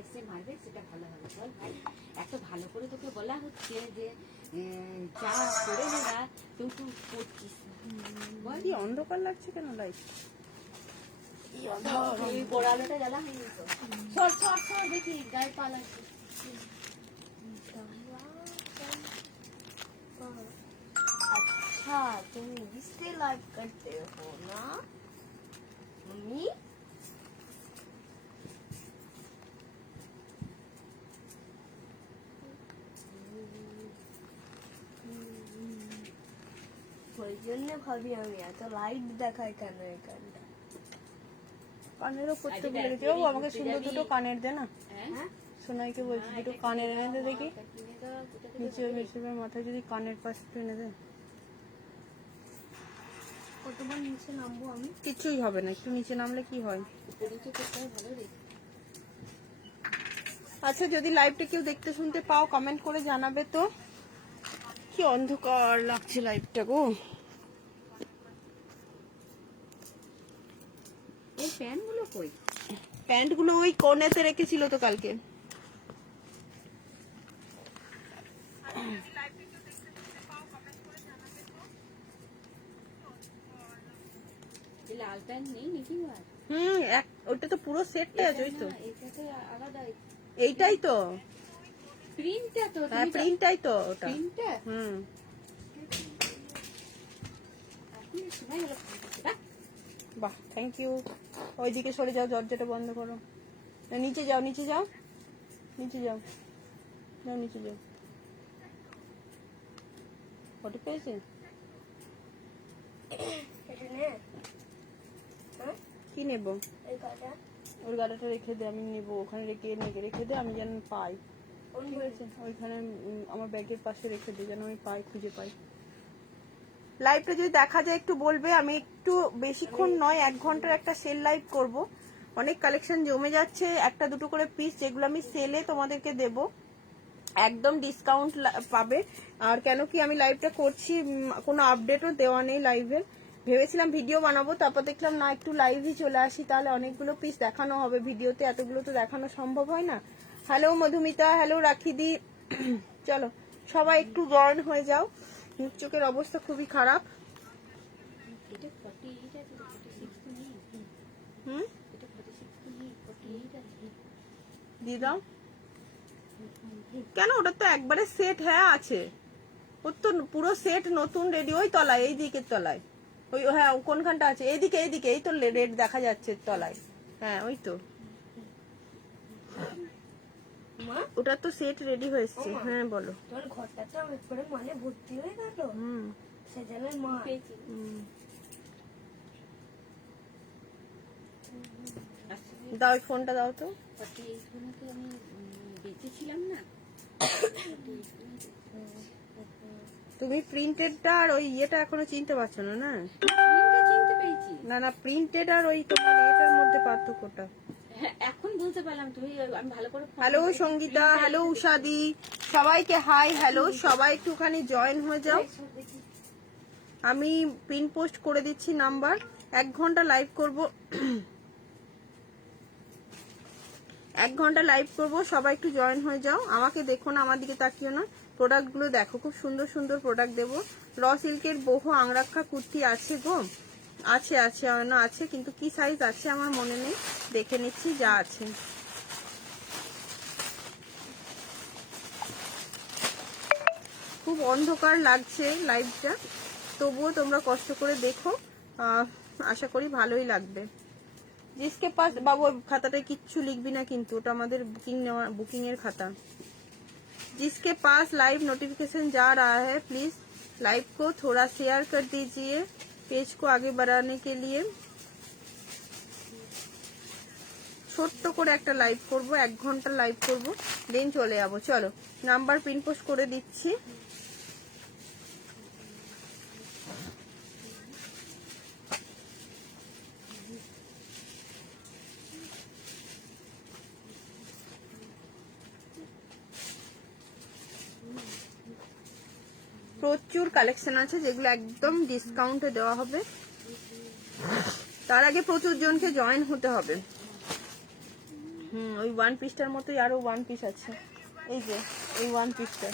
এসে মারবে সেটা ভালো হবে। বল ভাই, এত ভালো করে তোকে বলা হচ্ছে যে চা করে নেবা, তুই তুই করছিস বল। কি অন্ধকার লাগছে কেন লাইট? এই বড় আলোটা জ্বালা হয়নি তো। সর সর সর, দেখি গায়ে পা লাগছে। अच्छा तुम इससे लाइव करते हो ना मम्मी? ওই জন্য ভাবি আমি এত লাইট দেখায় কেন এখানটা। কানেরও করতে বলে রেখে ও আমাকে সুন্দর দুটো কানের দে না। হ্যাঁ, সোনাইকে বলছি দুটো কানের এনে দে দেখি। নিচে বেশিরভাগ মাথায় যদি কানের পাশ এনে দে। কতবার নিচে নামবো আমি? কিছুই হবে না, একটু নিচে নামলে কি হয়। ভালো রে। আচ্ছা, যদি লাইভটা কেউ দেখতে শুনতে পাও কমেন্ট করে জানাবে তো। কি অন্ধকার লাগছে লাইভটা গো। এই প্যান গুলো কই? প্যান্ট গুলো ওই কোণেতে রেখেছিল তো কালকে। লাল প্যান নেই নাকি? ওটা তো পুরো সেটটা আছে ওই তো। এটা তো আলাদা। এইটাই তো প্রিন্টটা তো। হ্যাঁ, প্রিন্টটাই তো ওটা। প্রিন্টটা বাহ, থ্যাংক ইউ। ওইদিকে সরে যাও, দরজাটা বন্ধ করো। নিচে যাও, নিচে যাও, নিচে যাও, যাও নিচে যাও। ফটো পেয়েছে? কি নেবো? ওর গাড়িটা রেখে দে, আমি নেবো। ওখানে রেখে দে, আমি যেন পাই। ওইখানে আমার ব্যাগের পাশে রেখে দে, যেন আমি পাই, খুঁজে পাই। লাইভটা যদি দেখা যায় একটু বলবে। আমি একটু বেশিক্ষণ নয়, 1 ঘন্টার একটা সেল লাইভ করব। অনেক কালেকশন জমে যাচ্ছে, একটা দুটো করে পিস, যেগুলো আমি সেলে তোমাদেরকে দেব, একদম ডিসকাউন্ট পাবে। আর কেন কি আমি লাইভটা করছি, কোনো আপডেটও দেওয়া নেই লাইভের। ভেবেছিলাম ভিডিও বানাবো, তারপর দেখলাম না, একটু লাইভই চলে আসি, তাহলে অনেকগুলো পিস দেখানো হবে ভিডিওতে। এতগুলো তো দেখানো সম্ভব হয় না। হ্যালো মধুমিতা, হ্যালো রাখিদি। চলো সবাই একটু জয়েন হয়ে যাও। মুখ চোখের অবস্থা খুবই খারাপ। দিয়ে দাও। কেন, ওটা তো একবারে সেট হ্যাঁ আছে। ওর তো পুরো সেট নতুন রেডি। ওই তলায়, এই দিকের তলায়। ওই হ্যাঁ, কোনখানটা আছে? এইদিকে, এইদিকে, এই তো রেড দেখা যাচ্ছে তলায়। হ্যাঁ ওই তো, ওটা তো সেট রেডি হয়েছে। হ্যাঁ বলো। তোর ঘরটা তো একবারে মানে ভর্তি হয়ে গেল। সেজন্য মা দাও, ওই ফোনটা দাও তো। আমি বেঁচেছিলাম না। তুমি প্রিন্টেডটা আর ওই ইয়েটা এখনো চিনতে পারছো না? না চিনতে পেরেছি। না না, প্রিন্টেড আর ওই তোমার এটার মধ্যে পার্থক্যটা এখন বুঝতে পারলাম। তুমি আমি ভালো করে। হ্যালো সঙ্গীতা, হ্যালো উষাদি, সবাইকে হাই হ্যালো। সবাই একটুখানি জয়েন হয়ে যাও। আমি পিন পোস্ট করে দিচ্ছি নাম্বার। 1 ঘন্টা লাইভ করব। 1 ঘন্টা লাইভ করব, সবাই একটু জয়েন হয়ে যাও। আমাকে দেখো না, আমার দিকে তাকিও না। প্রোডাক্ট গুলো দেখো, খুব সুন্দর সুন্দর প্রোডাক্ট দেবো। র সিল্কের বহু আংরাক্ষা কুর্তি আছে গো। আছে আছে না আছে, কিন্তু কি সাইজ আছে আমার মনে নেই, দেখে নিচ্ছি যা আছে। খুব অন্ধকার লাগছে লাইভটা, তবুও তোমরা কষ্ট করে দেখো, আশা করি ভালোই লাগবে। जिसके पास बाबू खाताটা কিচ্ছু লিখবি না কিন্তু, ওটা আমাদের বুকিং এর খাতা। जिसके पास लाइव नोटिफिकेशन जा रहा है प्लीज लाइव को थोड़ा शेयर कर दीजिए पेज को आगे बढ़ाने के लिए। ছোট্ট করে একটা লাইভ করব, 1 ঘন্টা লাইভ করব, দেন চলে যাবো। চলো নাম্বার পিন পোস্ট করে দিচ্ছি। প্রচুর কালেকশন আছে যেগুলো একদম ডিসকাউন্টে দেওয়া হবে। তার আগে প্রচুর জনকে জয়েন হতে হবে। ওই ওয়ান পিসটার মতোই আরো ওয়ান পিস আছে, এই যে এই ওয়ান পিসটা।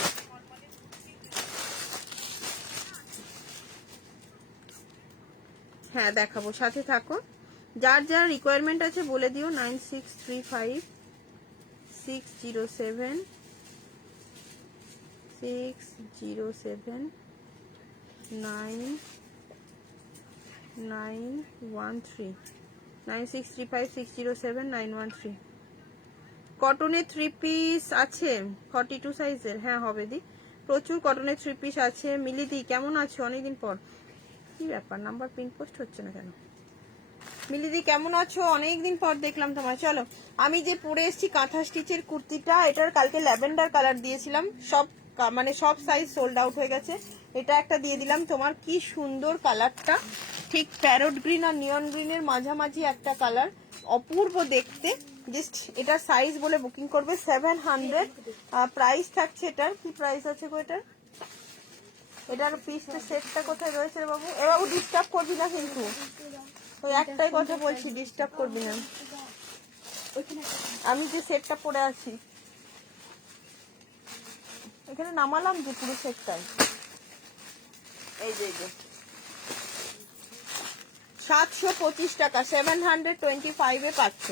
হ্যাঁ দেখাবো, সাথে থাকো। যার যার রিকোয়ারমেন্ট আছে বলে দিও। 9635607913 কটনের 3 পিস আছে 42 সাইজের। হ্যাঁ হবে দি, প্রচুর কটনের 3 পিস আছে। মিলিদি কেমন আছো? অনেকদিন পর। কি ব্যাপার, নাম্বার পিন পোস্ট হচ্ছে না কেন? মিলিদি কেমন আছো? অনেকদিন পর দেখলাম তোমার। চলো, আমি যে পরে এসেছি কাঁথা স্টিচের কুর্তিটা, এটার কালকে ল্যাভেন্ডার কালার দিয়েছিলাম, সব মানে সব সাইজ সোল্ড আউট হয়ে গেছে। এটা একটা দিয়ে দিলাম তোমার। কি সুন্দর কালারটা, ঠিক প্যারট গ্রিন আর নিয়ন গ্রিনের মাঝামাঝি একটা কালার, অপূর্ব দেখতে। জাস্ট এটার সাইজ বলে বুকিং করবে 700। প্রাইস থাকছে এটার, কি প্রাইস আছে গো এটার? এটার পিসটা সেটটা কোথায় রয়েছে রে বাবু? এ বাবু ডিস্টার্ব করবি না কিন্তু, ওই একটাই কথা বলছি, ডিস্টার্ব করবি না। আমি যে সেটটা পরে আছি এখানে নামালাম যে পুরো সেটটাই, এই যে 725 টাকা, 725 এ পাচ্ছ।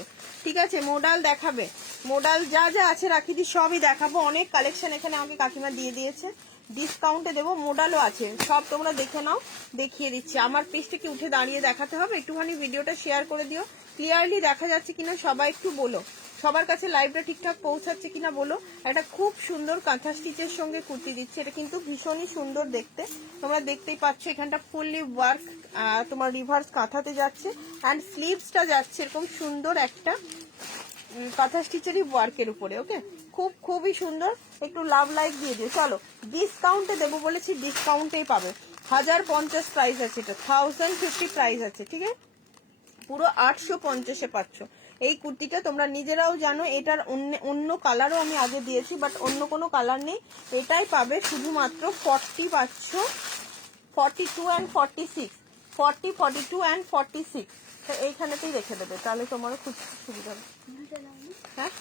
ঠিক আছে, মোডাল দেখাবে? মোডাল যা যা আছে রাখি দি, সবই দেখাবো। অনেক কালেকশন এখানে আমাকে কাকিমা দিয়ে দিয়েছে, ডিসকাউন্টে দেবো। মোডালও আছে, সব তোমরা দেখে নাও, দেখিয়ে দিচ্ছি। আমার পিসটা কি উঠে দাঁড়িয়ে দেখাতে হবে? একটুখানি ভিডিওটা শেয়ার করে দিও। ক্লিয়ারলি দেখা যাচ্ছে কিনা সবাই একটু বলো, সবার কাছে লাইভটা ঠিকঠাক পৌঁছাচ্ছে কিনা বলো। একটা খুব সুন্দর কাঁথা স্টিচের সঙ্গে কুর্তি দিচ্ছে, এটা কিন্তু ভীষণই সুন্দর দেখতে। তোমরা দেখতেই পাচ্ছ এখানটা ফুললি ওয়ার্ক, তোমার রিভার্স কাঁথাতে যাচ্ছে, অ্যান্ড স্লিভসটা যাচ্ছে এরকম সুন্দর একটা কাঁথা স্টিচেরই ওয়ার্কের উপরে। ওকে, খুবই সুন্দর। একটু লাভ লাইক দিয়ে দিও। চলো, ডিসকাউন্টে দেবো বলেছি, ডিসকাউন্টেই পাবে। 1050 প্রাইস আছে, এটা 1050 প্রাইস আছে। ঠিক আছে, পুরো 850-এ পাচ্ছ এই কুর্তিটা। তোমরা নিজেরাও জানো এটার অন্য কালারও আমি আগে দিয়েছি, বাট অন্য কোনো কালার নেই, এটাই পাবে শুধুমাত্র 40 পাচ্ছ, 42 and 46, 40, 42 and 46। এইখানেতেই রেখে দেবে, তাহলে তোমারও খুব সুবিধা হবে। হ্যাঁ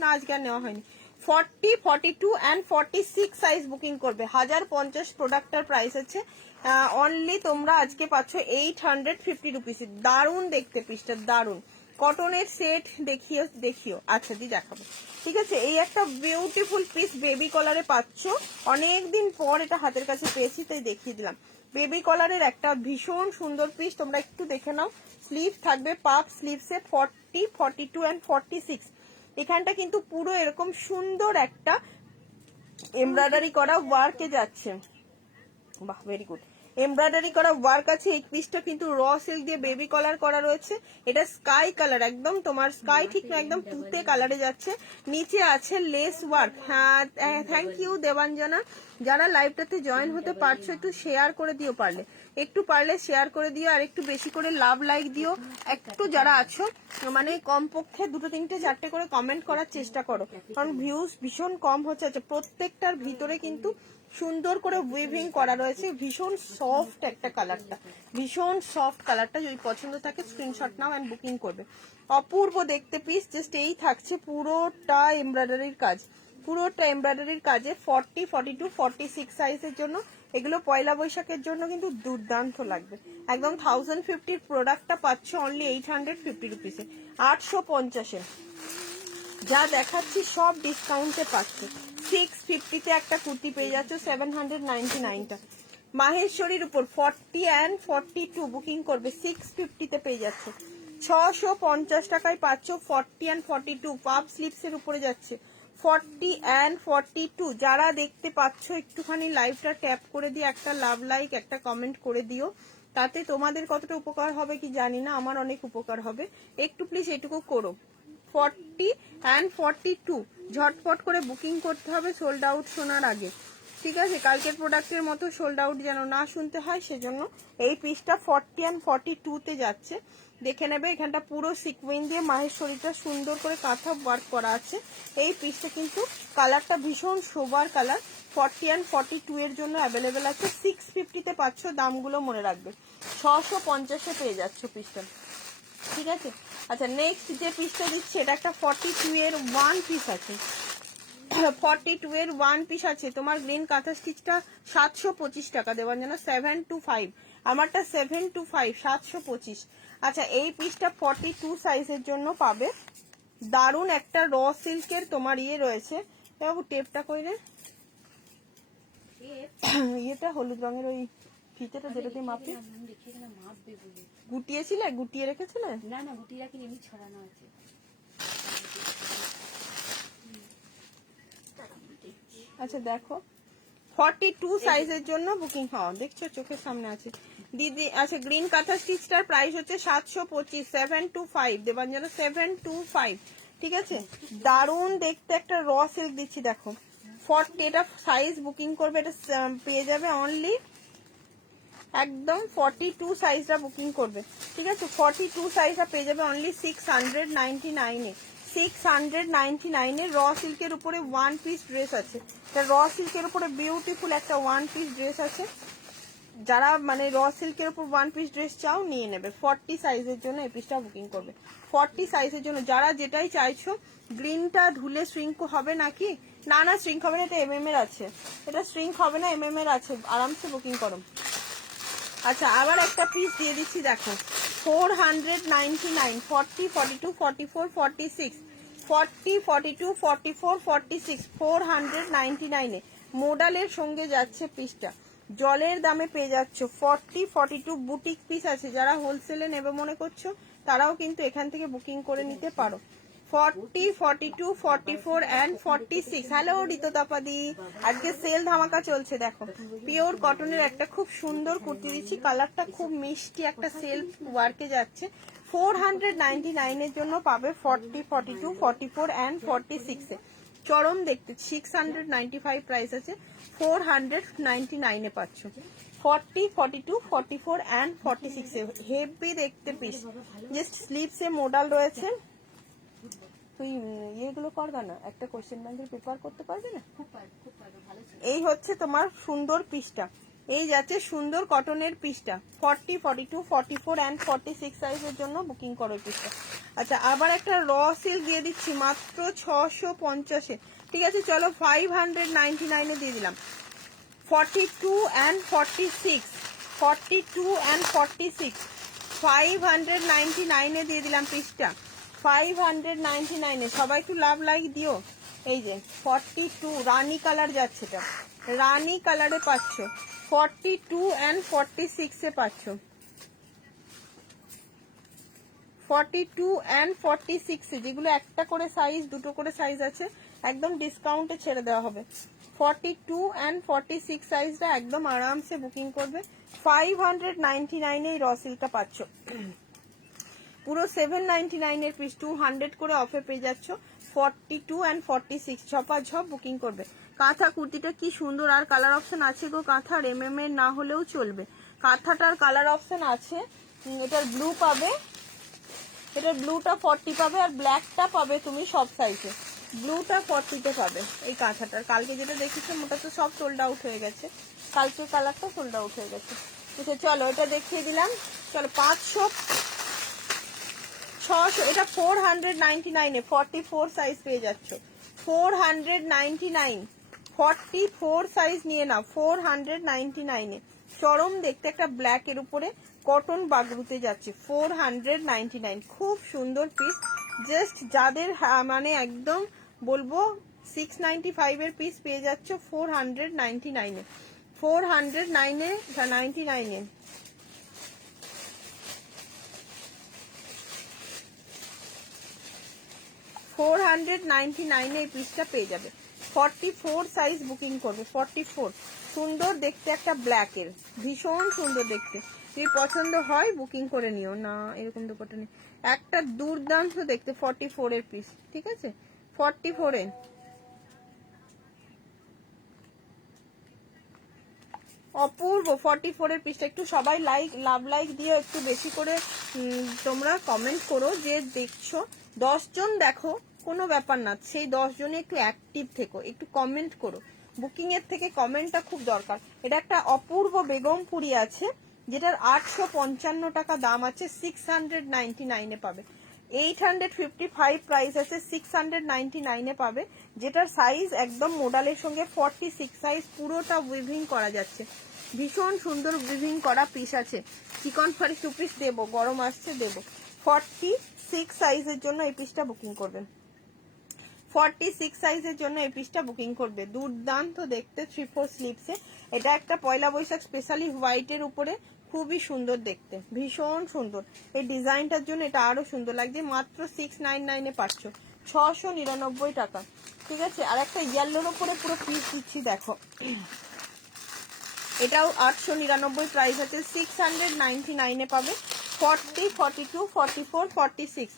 না, আজকে আর নেওয়া হয়নি। 40, 42 and 46 সাইজ বুকিং করবে। 1050 প্রোডাক্টটার প্রাইস আছে অনলি, তোমরা আজকে পাচ্ছ 850 রুপিস। দারুণ দেখতে পিসটা, দারুণ কটনের সেট। দেখিও আচ্ছা দি দেখাবো। ঠিক আছে, এই একটা বিউটিফুল পিস বেবি কলারে পাচ্ছ। অনেকদিন পর এটা হাতের কাছে পেয়েছি, তাই দেখিয়ে দিলাম। বেবি কলারের একটা ভীষণ সুন্দর পিস, তোমরা একটু দেখে নাও। স্লিভ থাকবে পাফ স্লিভসে 40, 42 and 46। এখানটা কিন্তু পুরো এরকম সুন্দর একটা এমব্রয়ডারি করা ওয়ার্কে যাচ্ছে। বাহ, ভেরি গুড। এমব্রয়ডারি করা ওয়ার্ক আছে। এই পিসটা কিন্তু র সিল্ক দিয়ে বেবি কলার করা রয়েছে। এটা স্কাই কালার, একদম তোমার স্কাই ঠিক না, একদম তুতে কালারে যাচ্ছে। নিচে আছে লেস ওয়ার্ক। হ্যাঁ, থ্যাংক ইউ দেবাঞ্জনা। যারা লাইভটাতে জয়েন হতে পারছো একটু শেয়ার করে দিও, পারলে একটু শেয়ার করে দিও, আর একটু বেশি করে লাভ লাইক দিও। একটু যারা আছো মানে কমপক্ষে 2, 3, 4 করে কমেন্ট করার চেষ্টা করো, কারণ ভিউজ ভীষণ কম হচ্ছে। আচ্ছা, প্রত্যেকটার ভিতরে কিন্তু সুন্দর করে উইভিং করা রয়েছে। ভীষণ সফট একটা কালারটা, ভীষণ সফট কালারটা। যদি পছন্দ থাকে স্ক্রিনশট নাও এন্ড বুকিং করবে। অপূর্ব দেখতে পিস, জাস্ট এই থাকছে পুরোটা এমব্রয়ডারির কাজ, পুরোটা এমব্রয়ডারির কাজে। 40, 42, 46 সাইজের জন্য এগুলো পয়লা বৈশাখের জন্য কিন্তু দুর্দান্ত লাগবে। একদম 1050 প্রোডাক্টটা পাচ্ছ অনলি 850 রুপিসে, 850-এ। যা দেখাচ্ছি সব ডিসকাউন্টে পাচ্ছ। 650-তে একটা কুর্তি পেয়ে যাচ্ছ, 799টা। মাহেশ্বরীর উপর 40 and 42 বুকিং করবে, 650-তে পেয়ে যাচ্ছ। 650 টাকায় পাচ্ছ 40 and 42। পাপ স্লিপসের উপরে যাচ্ছে 40 and 42। যারা দেখতে পাচ্ছ একটুখানি লাইভটা ট্যাপ করে দিয়ে একটা লাভ লাইক, একটা কমেন্ট করে দিও। তাতে তোমাদের কতটা উপকার হবে কি জানি না, আমার অনেক উপকার হবে। একটু প্লিজ এটুকু করো। 40 and 42 ঝটপট করে বুকিং করতে হবে সোল্ড আউট শোনার আগে। ঠিক আছে, কালকের প্রোডাক্টের মতো সোল্ড আউট যেন না শুনতে হয়, সেজন্য এই পিসটা 40 and 42-তে যাচ্ছে। দেখে নেবে, এখানটা পুরো সিকুইন দিয়ে মাহেশ্বরীটা সুন্দর করে কাঁথা ওয়ার্ক করা আছে। এই পিসটা কিন্তু কালারটা ভীষণ সোবার কালার। 40 and 42 এর জন্য অ্যাভেলেবেল আছে। 650-তে পাচ্ছ, দামগুলো মনে রাখবে। 650-এ পেয়ে যাচ্ছ পিসটা। ঠিক আছে। আচ্ছা নেক্সট যে পিসটা দিচ্ছি এটা একটা 42 এর 1 পিস আছে। 42 এর 1 পিস আছে। তোমার গ্রিন কাঁথা স্টিচটা 725 টাকা দেওয়ার জন্য 725, আমারটা 725, 725। আচ্ছা এই পিসটা 42 সাইজের জন্য পাবে। দারুন একটা র সিল্কের তোমার ইয়ে রয়েছে। বাবু টেপটা কই রে? ইয়েটা হলুদ রঙের ওই ফিতেটা যেটা দিয়ে মাপি। মাপবে বলে গুটিয়েছিলে, গুটিয়ে রেখেছিলে? না না, গুটি রাখি এমনি ছড়ানো আছে। আচ্ছা দেখো 42 সাইজের জন্য বুকিং। হ্যাঁ দেখছো চোখের সামনে আছে দিদি। আচ্ছা গ্রিন কাঁথা স্টিচটার প্রাইস হচ্ছে 725, 725 দেবাঞ্জনা, 725। ঠিক আছে, দারুন দেখতে একটা র সিল্ক দিচ্ছি দেখো। 40 এটা সাইজ বুকিং করবে, এটা পেয়ে যাবে অনলি একদম 42 সাইজটা বুকিং করবে। ঠিক আছে 42 সাইজটা পেয়ে যাবে অনলি 699 এ। 699 এর র সিল্কের উপরে 1 পিস ড্রেস আছে। এটা র সিল্কের উপরে বিউটিফুল একটা 1 পিস ড্রেস আছে। যারা মানে র সিল্কের উপর 1 পিস ড্রেস চাও নিয়ে নেবে। 40 সাইজের জন্য এই পিসটা বুকিং করবে। 40 সাইজের জন্য যারা যেটাই চাইছো। গ্রিনটা ধুলে শ্রিঙ্ক হবে নাকি? না না শ্রিঙ্ক হবে না, এটা এমএম এর আছে। এটা শ্রিঙ্ক হবে না, এমএম এর আছে, আরামসে বুকিং করো। আচ্ছা আবার একটা পিস দিয়ে দিচ্ছি দেখো 499, 40, 42, 44, 46, 40, 42, 44, 46, 499 এ মোডালের সঙ্গে যাচ্ছে পিসটা। জলের দামে পেয়ে যাচ্ছ। 40, 42 বুটিক পিস আছে। যারা হোলসেলে নেবে মনে করছো তারাও কিন্তু এখান থেকে বুকিং করে নিতে পারো। 40, 42, 44 and 46। হ্যালো রিততাপাদি, আজকে সেল ধামাকা চলছে দেখো। পিওর কটনের একটা খুব সুন্দর কুর্তি দিচ্ছি, কালারটা খুব মিষ্টি একটা সেলফ ওয়ার্কে যাচ্ছে। 499 এর জন্য পাবে 40, 42, 44 and 46 এ। চরম দেখতে 695 প্রাইস আছে, 499 এ পাচ্ছ। 40, 42, 44 and 46 এ হেভি দেখতে পিস। জাস্ট স্লিভস এ মডেল রয়েছে। তুই ইয়েগুলো করবে না, একটা কোশ্চেন ব্যাংকের পেপার করতে পারবি না? এই হচ্ছে তোমার সুন্দর পিসটা। এই যাচ্ছে সুন্দর কটনের পিসটা। 40, 42, 44 and 46 সাইজের জন্য বুকিং করো পিসটা। আচ্ছা আবার একটা র সিল্ক দিয়ে দিচ্ছি মাত্র 650 এ। ঠিক আছে চলো 599 এ দিয়ে দিলাম। 42 and 46, 42 and 46, 599 এ দিয়ে দিলাম পিসটা। 599 এ সবাই একটু লাভ লাইক দিও। এই যে 42 রানী কালার যাচ্ছে, এটা রানী কালারে পাচ্ছ। 42 and 46 এ পাচ্ছ। 42 and 46 এ, যেগুলো একটা করে সাইজ, দুটো করে সাইজ আছে, একদম ডিসকাউন্টে ছেড়ে দেওয়া হবে। 42 and 46 সাইজটা একদম আরামসে বুকিং করবে। 599 এই র সিল্কটা পাচ্ছ। পুরো 799 এর পিস, 200 করে অফে পেয়ে যাচ্ছ। 42 and 46 ঝপাঝপ বুকিং করবে। কাঁথা কুর্তিটা কি সুন্দর, আর কালার অপশন আছে গো কাঁথার, এমএম এর না হলেও চলবে। কাঁথাটার কালার অপশন আছে। এটার ব্লু পাবে, এটার ব্লুটা 40 পাবে, আর ব্ল্যাকটা পাবে তুমি সব সাইজে। ব্লুটা 40-তে পাবে এই কাঁথাটার। কালকে যেটা দেখেছো ওটা তো সব সোল্ড আউট হয়ে গেছে, কালকে কালারটা সোল্ড আউট হয়ে গেছে। চলো এটা দেখিয়ে দিলাম। চলো 500, 600, এটা 499 এ 44 সাইজ পেয়ে যাচ্ছ। 499, 44 সাইজ নিয়ে নাও 499 এ। চরম দেখতে একটা ব্ল্যাক এর উপরে কটন বাগরুতে যাচ্ছে। 499, খুব সুন্দর পিস। জাস্ট যাদের মানে একদম বলবো 695 এর পিস পেয়ে যাচ্ছ 499 এ। 409 এ 99 এ। $499 এই পিসটা পেয়ে যাবে। 44 সাইজ বুকিং করবে। 44 সুন্দর দেখতে একটা ব্ল্যাক এর, ভীষণ সুন্দর দেখতে। যদি পছন্দ হয় বুকিং করে নিও না, এরকম দুপাটা নেই, একটা দুর্দান্ত দেখতে 44 এর পিস। ঠিক আছে 44 এ অপূর্ব 44 এর পিসটা। একটু সবাই লাইক লাভ লাইক দিয়ে একটু বেশি করে তোমরা কমেন্ট করো যে দেখছো। 10 জন দেখো কোনো ব্যাপার না, সেই 10 জনে একটু অ্যাক্টিভ থেকো, একটু কমেন্ট করো। বুকিং এর থেকে কমেন্টটা খুব দরকার। এটা একটা অপূর্ব বেগমপুরি আছে, যেটার 855 টাকা দাম আছে, 699 এ পাবে। 855 প্রাইস আছে, 699 এ পাবে, যেটার সাইজ একদম মোডালের সঙ্গে 46 সাইজ, পুরোটা উইভিং করা যাচ্ছে, ভীষণ সুন্দর উইভিং করা পিস আছে। চিকন ফারি 2 পিস দেবো, গরম আসছে দেবো। 46 সাইজের জন্য এই পিসটা বুকিং করবেন, 46 সাইজের জন্য এই পিসটা বুকিং করবে। দুর্দান্ত দেখতে 3/4 স্লিভসে, এটা একটা পয়লা বৈশাখ স্পেশালি হোয়াইটের উপরে, খুবই সুন্দর দেখতে, ভীষণ সুন্দর। এই ডিজাইনটার জন্য এটা আরো সুন্দর লাগছে। মাত্র 699 এ পাচ্ছ, 699 টাকা। ঠিক আছে, আর একটা ইয়েলোর উপরে পুরো পিস দিচ্ছি দেখো, এটাও 899 প্রাইস আছে, 699 এ পাবে। 40, 42, 44, 46,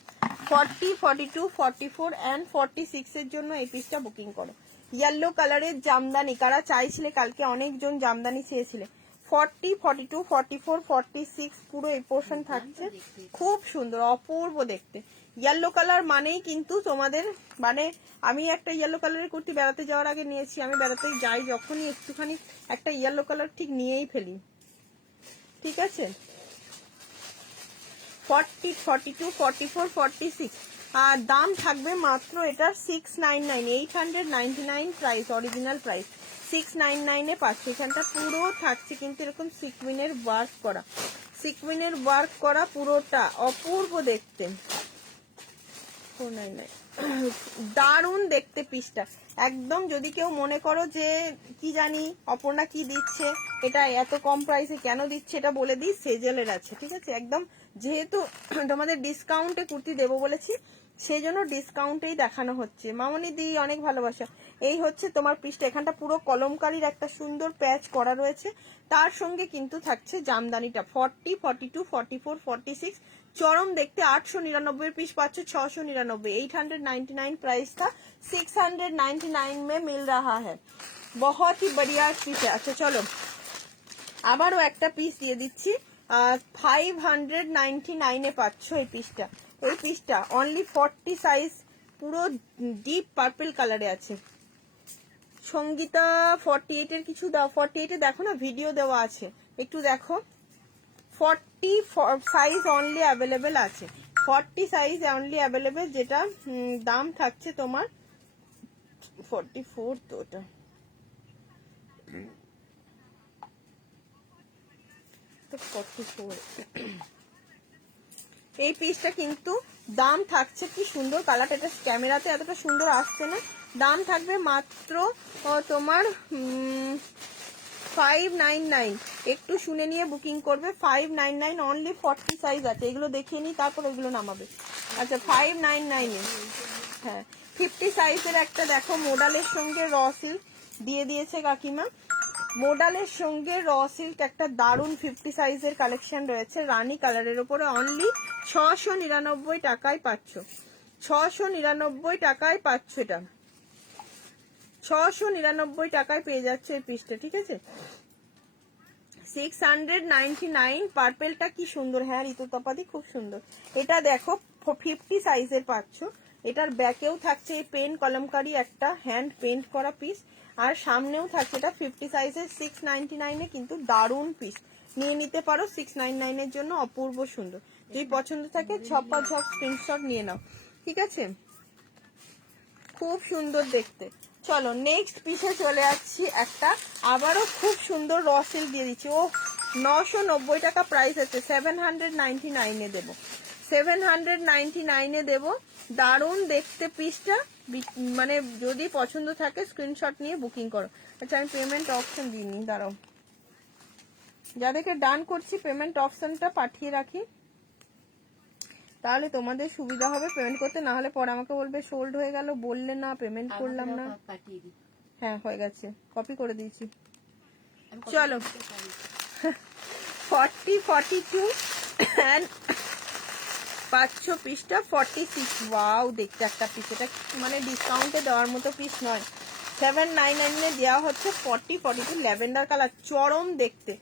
40, 42, 44 and 46 এর জন্য এই পিসটা বুকিং করো। ইয়েলো কালারের জামদানি, কারা চাইছিলে কালকে অনেকজন জামদানি চেয়েছিলে। 40, 42, 44, 46 পুরো এই পোর্শন থাকছে, খুব সুন্দর অপূর্ব দেখতে। ইয়েলো কালার মানেই কিন্তু তোমাদের, মানে আমি একটা ইয়েলো কালারের কুর্তি বেড়াতে যাওয়ার আগে নিয়েছি, আমি বেড়াতে যাই যখনই একটুখানি একটা ইয়েলো কালার ঠিক নিয়েই ফেলি। ঠিক আছে, 40, 42, 44, 46 আর দাম থাকবে মাত্র এটা 699, 899 প্রাইস, অরিজিনাল প্রাইস 699 এ পাচ্ছে। এখানটা পুরো থাকছে কিন্তু এরকম সিকুইনের ওয়ার্ক করা, সিকুইনের ওয়ার্ক করা, পুরোটা অপূর্ব দেখতে। 499 দারুণ দেখতে পিসটা একদম। যদি কেউ মনে করো যে কি জানি অপর্ণা কি দিচ্ছে, এটা এত কম প্রাইসে কেন দিচ্ছে, এটা বলে দিই, সেজেলের আছে। ঠিক আছে, একদম যেহেতু তোমাদের ডিসকাউন্টে কুর্তি দেবো বলেছি, সেই জন্য ডিসকাউন্টেই দেখানো হচ্ছে। মামনি দি অনেক ভালোবাসা। এই হচ্ছে তোমার পিসটা, এখানটা পুরো কলমকারীর একটা সুন্দর প্যাচ করা রয়েছে, তার সঙ্গে কিন্তু থাকছে জামদানিটা। 40, 42, 44, 46 চরম দেখতে। 899 পিস পাচ্ছ, 699, 899 प्राइस था, 699 में मिल रहा है। बहुत ही बढ़िया পিস। আচ্ছা চলো আবারও একটা পিস দিয়ে দিচ্ছি, 599 এ পাচ্ছ এই পিসটা। এই পিসটা অনলি 40 সাইজ, পুরো ডিপ পার্পল কালারে আছে। সঙ্গীতা 48 এর কিছু দাও, 48 এ দেখো না ভিডিও দেওয়া আছে, একটু দেখো। 40 সাইজ অনলি অ্যাভেলেবেল আছে, 40 সাইজ অনলি অ্যাভেলেবেল, যেটা দাম থাকছে তোমার 44, তো ওটা তো 44। এই পিসটা কিন্তু দাম থাকছে, কি সুন্দর কালারটা, এটা ক্যামেরাতে এতটা সুন্দর আসছে না, দাম থাকবে মাত্র তোমার 599। একটু শুনে নিয়ে বুকিং করবে, 599 অনলি। 40 সাইজ আছে, এগুলো দেখিয়ে নিই তারপর ওইগুলো নামাবে। আচ্ছা 599 এ, হ্যাঁ 50 সাইজের একটা দেখো, মোডালের সঙ্গে র সিল্ক দিয়ে দিয়েছে কাকিমা, মোডালের সঙ্গে র সিল্ক একটা দারুণ 50 সাইজের কালেকশন রয়েছে, রানী কালারের উপরে অনলি 699 টাকায় পাচ্ছ, 699 টাকায় পাচ্ছ, এটা 699 টাকায় পেয়ে যাচ্ছে এই পিসটা। ঠিক আছে, 699। পার্পেলটা কি সুন্দর, হ্যাঁ ঋতু তপাদি খুব সুন্দর। এটা দেখো 50 সাইজের পাচ্ছ, এটার ব্যাকেও থাকছে এই পেন কলমকারি একটা হ্যান্ড পেন্ট করা পিস, আর সামনেও থাকছে এটা 50 সাইজের। 699 এ কিন্তু দারুণ পিস, নিয়ে নিতে পারো 699 এর জন্য, অপূর্ব সুন্দর। যদি পছন্দ থাকে ঝপাঝপ স্ক্রিনশট নিয়ে নাও। ঠিক আছে, খুব সুন্দর দেখতে। চলো নেক্সট পিসে চলে যাচ্ছি, একটা আবারও খুব সুন্দর র সিল্ক দিয়ে দিচ্ছি। ও 990 টাকা প্রাইস আছে, 799 এ দেবো, 799 এ দেবো। দারুণ দেখতে পিসটা, মানে যদি পছন্দ থাকে স্ক্রিনশট নিয়ে বুকিং করো। আচ্ছা আমি পেমেন্ট অপশন দিইনি, দাঁড়াও, যাদেরকে ডান করছি পেমেন্ট অপশনটা পাঠিয়ে রাখি, তাহলে তোমাদের সুবিধা হবে পেমেন্ট করতে, না হলে পরে আমাকে বলবে সোল্ড হয়ে গেল, বললে না পেমেন্ট করলাম না। হ্যাঁ হয়ে গেছে, কপি করে দিয়েছি। চলো 40, 42 and পাচ্ছ পিসটা 46। ওয়াও দেখতে একটা পিস, এটা মানে ডিসকাউন্টে দেওয়ার মতো পিস নয়, 799 এ দেওয়া হচ্ছে। 40, 42 ল্যাভেন্ডার কালার, চরম দেখতে,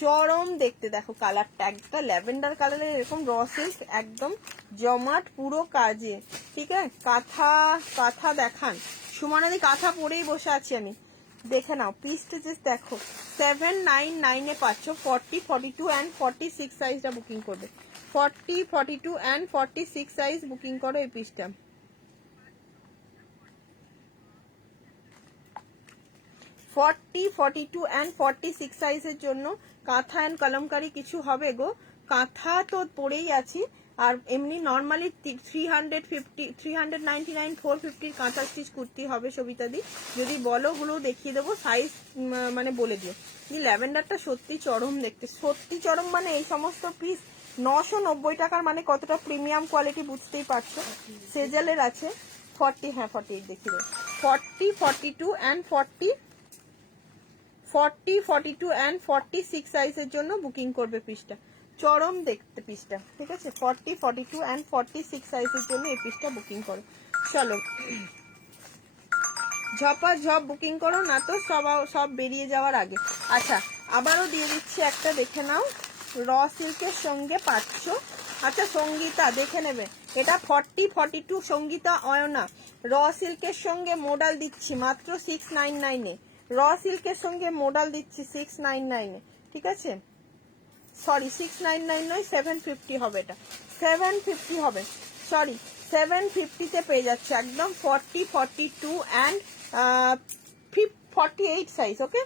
চরম দেখতে। দেখো কালারটা একটা ল্যাভেন্ডার কালারের, এরকম র সিল্ক একদম জমাট পুরো কাজে। ঠিক আছে, কাঁথা কাঁথা দেখান, সুমনাদি কাঁথা পরেই বসে আছি আমি। দেখে নাও পিসটা জাস্ট দেখো 799 এ পাচ্ছ 40, 42 অ্যান্ড 46 সাইজটা বুকিং করবে। 40, 42 অ্যান্ড 46 সাইজ বুকিং করো এই পিসটা। 40, 42 অ্যান্ড 46 সাইজের জন্য কাঁথা অ্যান্ড কলমকারি কিছু হবে গো। কাঁথা তো পরেই আছি, আর এমনি নর্মালি 350, 399, 450 কাঁথা স্টিচ কুর্তি হবে সবিতাদি। যদি বলো ওগুলো দেখিয়ে দেবো, সাইজ মানে বলে দিও। ল্যাভেন্ডারটা সত্যি চরম দেখতে, সত্যি চরম মানে এই সমস্ত পিস 990 টাকার মানে কতটা প্রিমিয়াম কোয়ালিটি বুঝতেই পারছো। সেজালের আছে 40, হ্যাঁ 48 দেখিয়ে দেবো। 40, 42 অ্যান্ড 40, 42 অ্যান্ড 46 সাইজের জন্য বুকিং করবে পিসটা। চরম দেখতে পিসটা, ঠিক আছে। 40, 42 অ্যান্ড 46 সাইজের জন্য এই পিসটা বুকিং করো। চলো ঝপ বুকিং করো, না তো সব বেরিয়ে যাওয়ার আগে। আচ্ছা আবারও দিয়ে দিচ্ছি একটা, দেখে নাও। র সিল্কের সঙ্গে পাচ্ছ। আচ্ছা সঙ্গীতা দেখে নেবে, এটা 40, 42 সঙ্গীতা অয়না। র সিল্কের সঙ্গে মোডাল দিচ্ছি মাত্র 699 এ। র সিল্কের সঙ্গে মোডাল দিচ্ছি 699 এ, ঠিক আছে। সরি 699 নয়, 750 হবে, এটা 750 হবে, সরি 750 তে পেয়ে যাচ্ছে একদম। 40, 42 অ্যান্ড 48 সাইজ, ওকে।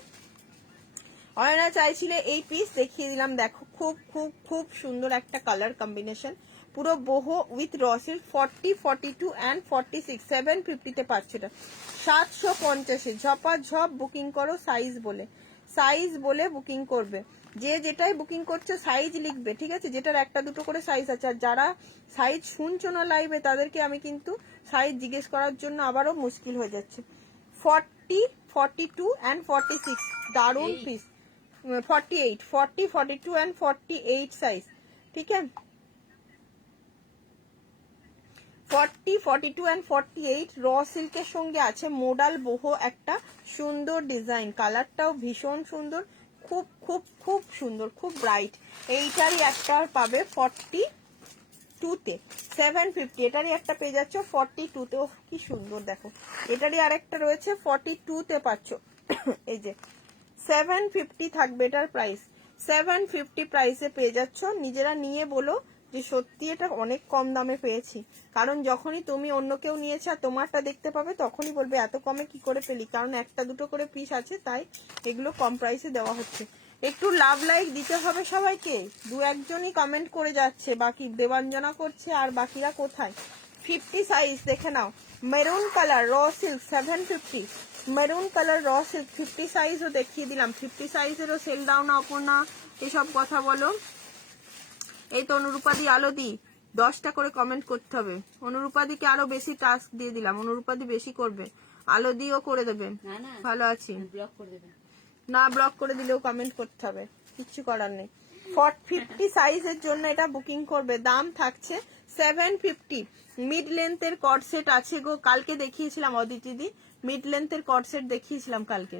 অয়না চাইছিলে এই পিস, দেখিয়ে দিলাম। দেখো খুব খুব খুব সুন্দর একটা কালার কম্বিনেশন, পুরো বহু উইথ রসিল। 40, 42 অ্যান্ড 46, 750 তে পাচ্ছে এটা। 750 ঝপ বুকিং করো সাইজ বলে বুকিং করবে। যে যেটাই বুকিং করছে সাইজ লিখবে, ঠিক আছে। যেটার একটা দুটো করে সাইজ আছে, আর যারা সাইজ শুনছো না লাইভে তাদেরকে আমি কিন্তু সাইজ জিজ্ঞেস করার জন্য আবারও মুশকিল হয়ে যাচ্ছে। 40, 42 অ্যান্ড 46 দারুণ পিস। 48, 40, 42 অ্যান্ড 48 সাইজ, ঠিক আছে। 40, 42 অ্যান্ড 48 র সিল্কের সঙ্গে আছে মোডাল বহু একটা সুন্দর ডিজাইন। কালারটাও ভীষণ সুন্দর, খুব খুব খুব সুন্দর, খুব ব্রাইট। এইটারই একটা পাবে 42 তে 750, এটারই একটা পেয়ে যাচ্ছ 42 তে। ওহ কি সুন্দর দেখো, এটারই আরেকটা রয়েছে 42 তে পাচ্ছ। এই যে 750 থাকবে এটার প্রাইস, 750 প্রাইসে পেয়ে যাচ্ছ। নিজেরা নিয়ে বলো যে সত্যি এটা অনেক কম দামে পেয়েছি, কারণ যখনই তুমি অন্য কেউ নিয়েছে আর তোমারটা দেখতে পাবে তখনই বলবে এত কমে কি করে পেলি, কারণ একটা দুটো করে পিস আছে তাই এগুলো কম প্রাইসে দেওয়া হচ্ছে। একটু লাভ লাইক দিতে হবে সবাইকে, দু একজনই কমেন্ট করে যাচ্ছে, বাকি দেবাঞ্জনা করছে আর বাকিরা কোথায়। 50 সাইজ দেখে নাও, মেরুন কালার র সিল্ক 750, মেরুন কালার র সিল্ক 50 সাইজও দেখিয়ে দিলাম। 50 সাইজেরও সেল দাও না অপর্ণা, এসব কথা বলো। এই তো অনুরূপাদি আলোদি 10টা করে কমেন্ট করতে হবে। অনুরূপাদিকে আরো বেশি টাস্ক দিয়ে দিলাম, অনুরূপাদি বেশি করবে, আলোদিও করে দেবে। ভালো আছি, ব্লক করে দেবে না ব্লক করে দিলেও কমেন্ট করতে হবে, কিচ্ছু করার নেই। 50 সাইজের জন্য এটা বুকিং করবে, দাম থাকছে 750। মিড লেন্থের কট সেট আছে গো, কালকে দেখিয়েছিলাম অদিতিদি, মিড লেন্থের কট সেট দেখিয়েছিলাম কালকে।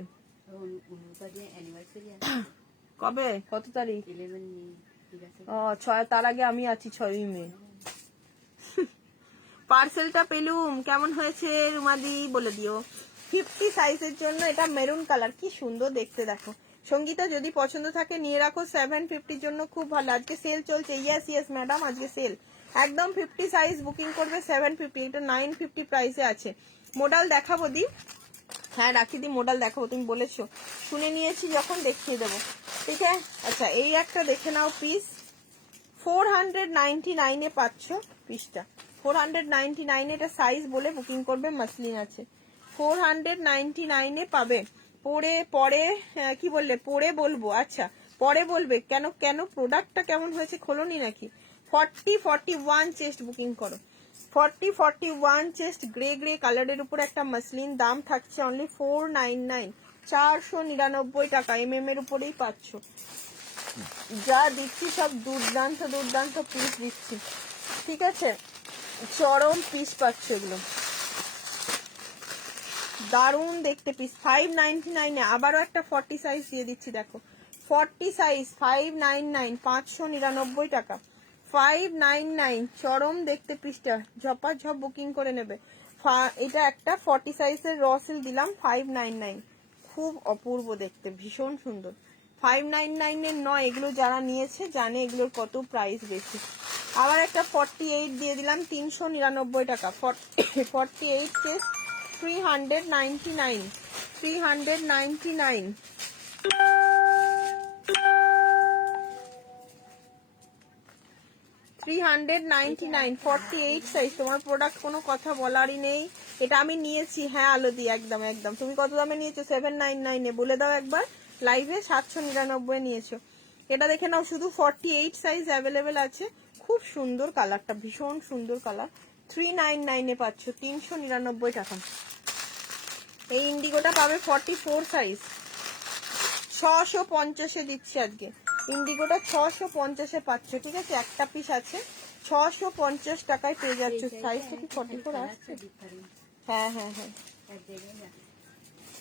কবে, কত তারিখ? 11 মে, ঠিক আছে। ও 6, তার আগে আমি আছি 6ই মে। পার্সেলটা পেলুম, কেমন হয়েছে রুমাদি বলে দিও। 50 সাইজের জন্য এটা মেরুন কালার, কি সুন্দর দেখতে দেখো। সঙ্গীতা যদি পছন্দ থাকে নিয়ে রাখো, 750 জন্য খুব ভালো। আজকে সেল চলছে, ইয়েস ম্যাডাম আজকে সেল একদম। 50 সাইজ বুকিং করবে 750, এটা 950 প্রাইসে আছে। মোডাল দেখাবো দি, হ্যাঁ রাখি দি, মোডাল দেখাবো, তুমি বলেছো, শুনে নিয়েছি যখন দেখিয়ে দেবো, ঠিক আছে। আচ্ছা এই একটা দেখে নাও পিস, 499 এ পাচ্ছ পিসটা। 499 এটা সাইজ বলে বুকিং করবে, মাসলিন আছে। 499 এ পাবে। পরে কি বললে, পরে বলবো, আচ্ছা পরে বলবে। কেন প্রোডাক্টটা কেমন হয়েছে খোলনি নাকি। 40, 41 চেস্ট বুকিং করো। 40, 41 চেস্ট গ্রে কালারের উপর একটা মাসলিন, দাম থাকছে অনলি 499, 499 টাকা। এর উপরেই পাচ্ছ। যা দিচ্ছি সব দুর্দান্ত পিস দিচ্ছি, ঠিক আছে। চরম পিস পাচ্ছ এগুলো, দারুণ দেখতে পিস। 599 এ আবারও একটা 40 সাইজ দিয়ে দিচ্ছি, দেখো 40 সাইজ 599, 599 টাকা। 599 চরম দেখতে পিসটা, ঝপাঝপ বুকিং করে নেবে। এটা একটা 40 সাইজের রসিল দিলাম 599, খুব অপূর্ব দেখতে, ভীষণ সুন্দর। 599 এর নয়, এগুলো যারা নিয়েছে জানে এগুলোর কত প্রাইস বেশি। আবার একটা 48 দিয়ে দিলাম 399 টাকা। 48 কে 399, 399, 399, 48 সাইজ। তোমার প্রোডাক্ট কোনো কথা বলারই নেই, এটা আমি নিয়েছি। হ্যাঁ আলোদি, একদম একদম। তুমি কত দামে নিয়েছো? 799 এ বলে দাও একবার লাইভে। 799 নিয়েছো। এটা দেখে নাও, শুধু 48 সাইজ অ্যাভেলেবেল আছে। খুব সুন্দর কালারটা, ভীষণ সুন্দর কালার। 399 এ পাচ্ছ, 399 টাকা। এই ইন্ডিগোটা পাবে 44 সাইজ, 650 এ দিচ্ছি আজকে। ইন্ডিগোটা 650 এ পাচ্ছ, ঠিক আছে? একটা পিস আছে, 650 টাকায় পেয়ে যাচ্ছ। সাইজটা কি 44 আসছে? হ্যাঁ হ্যাঁ হ্যাঁ,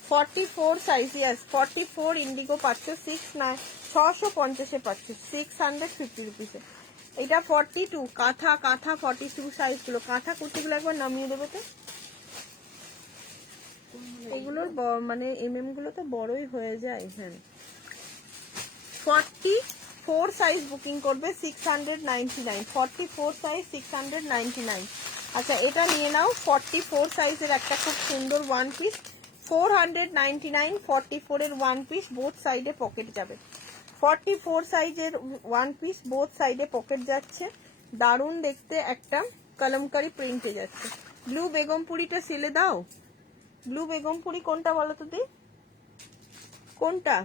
44 সাইজ, ইয়াস 44 ইন্ডিগো পাচ্ছ। 650 এ পাচ্ছ, 650 রুপিসে। এটা 42 কাঁথা, কাঁথা 42 সাইজ গুলো। কাঁথা কুর্তিগুলো একবার নামিয়ে দেবে তো। ওগুলোর মানে এমএম গুলো তো বড়ই হয়ে যায়। হ্যাঁ, 44 সাইজ বুকিং করবে 699, 44 সাইজ 699। আচ্ছা এটা নিয়ে নাও, 44 সাইজের একটা খুব সুন্দর ওয়ান পিস, 499। 44 এর ওয়ান পিস, বোথ সাইডে পকেট যাবে। 44 সাইজের ওয়ান পিস, বোথ সাইডে পকেট যাচ্ছে, দারুণ দেখতে। একটা কলমকারি প্রিন্টে যাচ্ছে। ব্লু বেগমপুরিটা সিলে দাও। ব্লু বেগমপুরি কোনটা বলো তো দি, কোনটা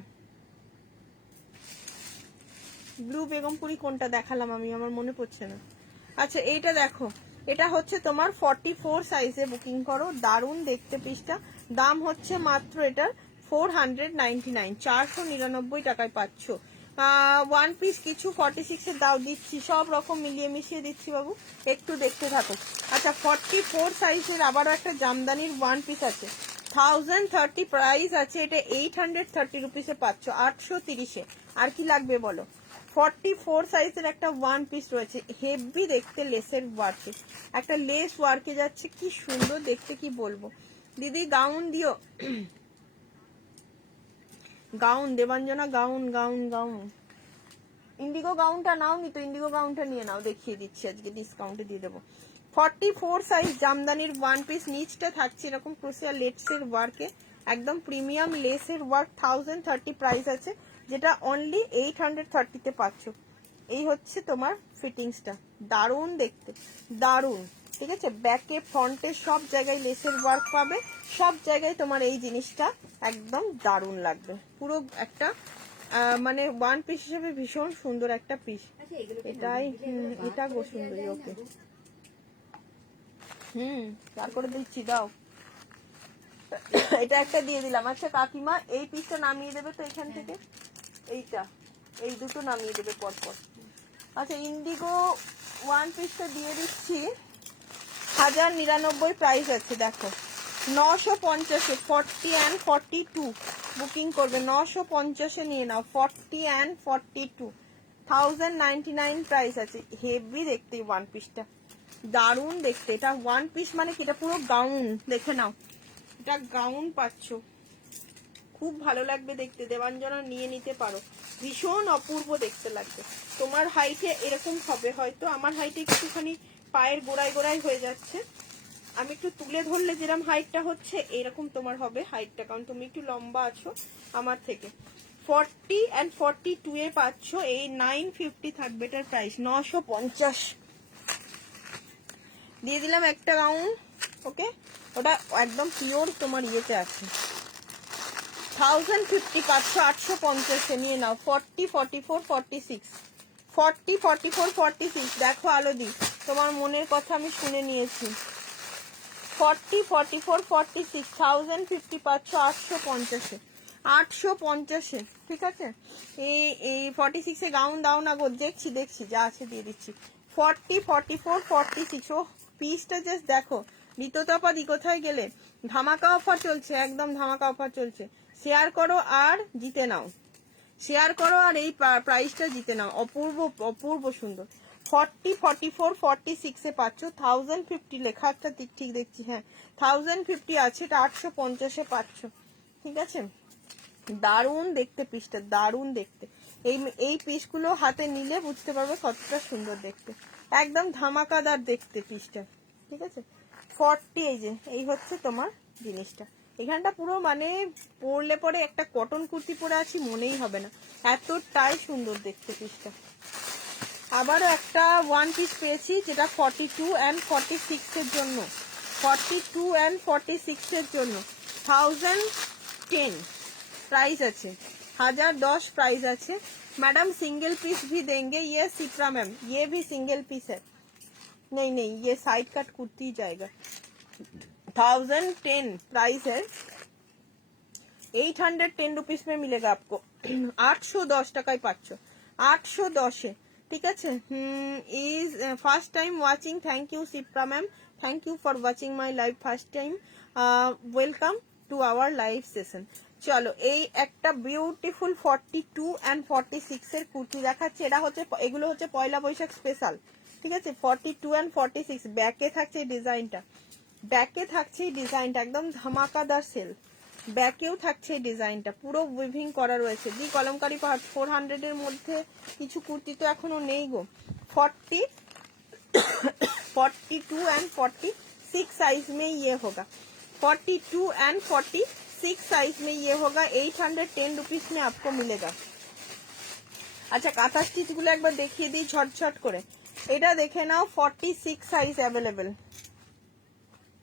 ব্লু বেগমপুরি কোনটা দেখালাম আমি, আমার মনে পড়ছে না। আচ্ছা এইটা দেখো, এটা হচ্ছে তোমার 44 সাইজে বুকিং করো। দারুণ দেখতে পিসটা। দাম হচ্ছে মাত্র এটার 499, 499 টাকায় পাচ্ছ। ওয়ান পিস কিছু 46 এর দাও দিচ্ছি, সব রকম মিলিয়ে মিশিয়ে দিচ্ছি বাবু, একটু দেখতে থাকো। আচ্ছা 44 সাইজের আবারও একটা জামদানির ওয়ান পিস আছে, 1030 প্রাইস আছে। এটা 830 রুপিসে পাচ্ছ, 830-এ। আর কি লাগবে বলো? 44 সাইজের একটা ওয়ান পিস রয়েছে, হেভি দেখতে, লেসের ওয়ার্কে, একটা লেস ওয়ার্কে যাচ্ছে, কি সুন্দর দেখতে, কি বলবো। দিদি গাউন দিও, gown Debanjana, gown gown gown. Indigo গাউনটা নাও নি তো, ইন্ডিগো গাউনটা নিয়ে নাও, দেখিয়ে দিচ্ছি আজকে, ডিসকাউন্টে দিয়ে দেবো। 44 সাইজ জামদানির ওয়ান পিস, নিচটা থাকছে এরকম ক্রোশিয়া লেসের ওয়ার্কে, একদম প্রিমিয়াম লেসের ওয়ার্ক। 1030 প্রাইস আছে, যেটা অনলি 830-তে পাচ্ছ। এই হচ্ছে তোমার ফিটিংসটা, দারুণ দেখতে, দারুণ। ঠিক আছে, ব্যাকে ফ্রন্টে সব জায়গায় লেসের ওয়ার্ক পাবে, সব জায়গায় তোমার এই জিনিসটা একদম দারুণ লাগবে। পুরো একটা মানে ওয়ান পিস হিসেবে ভীষণ সুন্দর একটা পিস। এটাই এটা গো সুন্দরী। ওকে তার করে দিচ্ছি, দাও। এটা একটা দিয়ে দিলাম। আচ্ছা কাকিমা এই পিসটা নামিয়ে দেবে তো এখান থেকে, এইটা, এই দুটো নামিয়ে দেবে পরপর। আচ্ছা ইন্ডিগো ওয়ান পিসটা দিয়ে দিচ্ছি, 1099 প্রাইস আছে। দেখো 950-এ, 40 and 42 বুকিং করবে, 950-এ নিয়ে নাও। 40 and 42, 1099 প্রাইস আছে। হেভি দেখতে ওয়ান পিসটা, দারুণ দেখতে। এটা ওয়ান পিস মানে কি, এটা পুরো গাউন, দেখে নাও, এটা গাউন পাচ্ছ, খুব ভালো লাগবে দেখতে। দেবাঞ্জনা নিয়ে নিতে পারো, ভীষণ অপূর্ব দেখতে লাগবে। তোমার হাইটে এরকম হবে হয়তো, আমার হাইটে একটুখানি পায়ের গোড়ায় গোড়ায় হয়ে যাচ্ছে। আমি একটু তুলে ধরলে যেরকম হাইটটা হচ্ছে, এরকম তোমার হবে হাইটটা, কারণ তুমি একটু লম্বা আছো আমার থেকে। 40 and 42 এ পাচ্ছ। এই 950 থাকবে এটার প্রাইস, 950 দিয়ে দিলাম একটা গাউন। ওকে, ওটা একদম পিওর তোমার ইয়েতে আছে। 1050 পাচ্ছ 850-এ, নিয়ে নাও। 40, 44, 46, 40, 44, 46। দেখো আলোদি, তোমার মনের কথা আমি শুনে নিয়েছি। 40, 44, 46, 1050 পাচ্ছ 850-এ, 850-এ। ঠিক আছে, এই 46-এ গাউন দাও না গো, দেখছি দেখছি, যা আছে দিয়ে দিচ্ছি। 40, 44, 46। ও পিসটা জাস্ট দেখো। ঋততাপাদি কোথায় গেলে? ধামাকা অফার চলছে, একদম ধামাকা অফার চলছে। শেয়ার করো আর জিতে নাও, শেয়ার করো আর এই প্রাইসটা জিতে নাও। অপূর্ব অপূর্ব সুন্দর। 40, 44, 46-এ পাচ্ছ। 1050 লেখা একটা ঠিক দেখছি, হ্যাঁ 1050 আছে, এটা 850-এ পাচ্ছ। ঠিক আছে, দারুণ দেখতে পিসটা, দারুণ দেখতে। এই পিসগুলো হাতে নিলে বুঝতে পারবে কতটা সুন্দর দেখতে, একদম ধামাকাদার দেখতে পিসটা, ঠিক আছে। 40, এই হচ্ছে তোমার জিনিসটা। এখানটা পুরো মানে পরলে পরে একটা কটন কুর্তি পরে আছি মনেই হবে না, এতটাই সুন্দর দেখতে পিসটা। আবারও একটা ওয়ান পিস পেয়েছি যেটা 42 and 46 এর জন্য, 42 and 46 এর জন্য 1010 प्राइस अच्छे, 1010 प्राइस अच्छे। मैडम सिंगल पीस भी देंगे? ये सिप्रा मैम, ये भी सिंगल पीस है। नहीं नहीं, ये साइड कट कुर्ती जाएगा। 1010 प्राइस है, 810 रुपीज में मिलेगा आपको। 810 টাকায় পাচ্ছ, 810 है, ঠিক আছে। Is first time watching, thank you Shipra ma'am, thank you for watching my live first time, welcome to our live session. চলো এই একটা বিউটিফুল 42 and 46 এর কুর্তি দেখাচ্ছি। এটা হচ্ছে, এগুলো হচ্ছে পয়লা বৈশাখ স্পেশাল, ঠিক আছে। 42 and 46, ব্যাকে থাকছে এই ডিজাইনটা, ব্যাকে থাকছে এই ডিজাইনটা, একদম ধামাকাদার সেল। ব্যাকেও থাকছে এই ডিজাইনটা, পুরো উইভিং করা রয়েছে। দি কলমকারি পাহাড় 400 এর মধ্যে কিছু কুর্তি তো এখনো নেই গো। 42 and 46 साइज में ये होगा, 42 and 46 साइज में ये होगा, 810 रुपीज में आपको मिलेगा। আচ্ছা কাঁথা স্টিচ গুলো একবার দেখিয়ে দিই ঝটঝট করে। এটা দেখে নাও, 46 size available,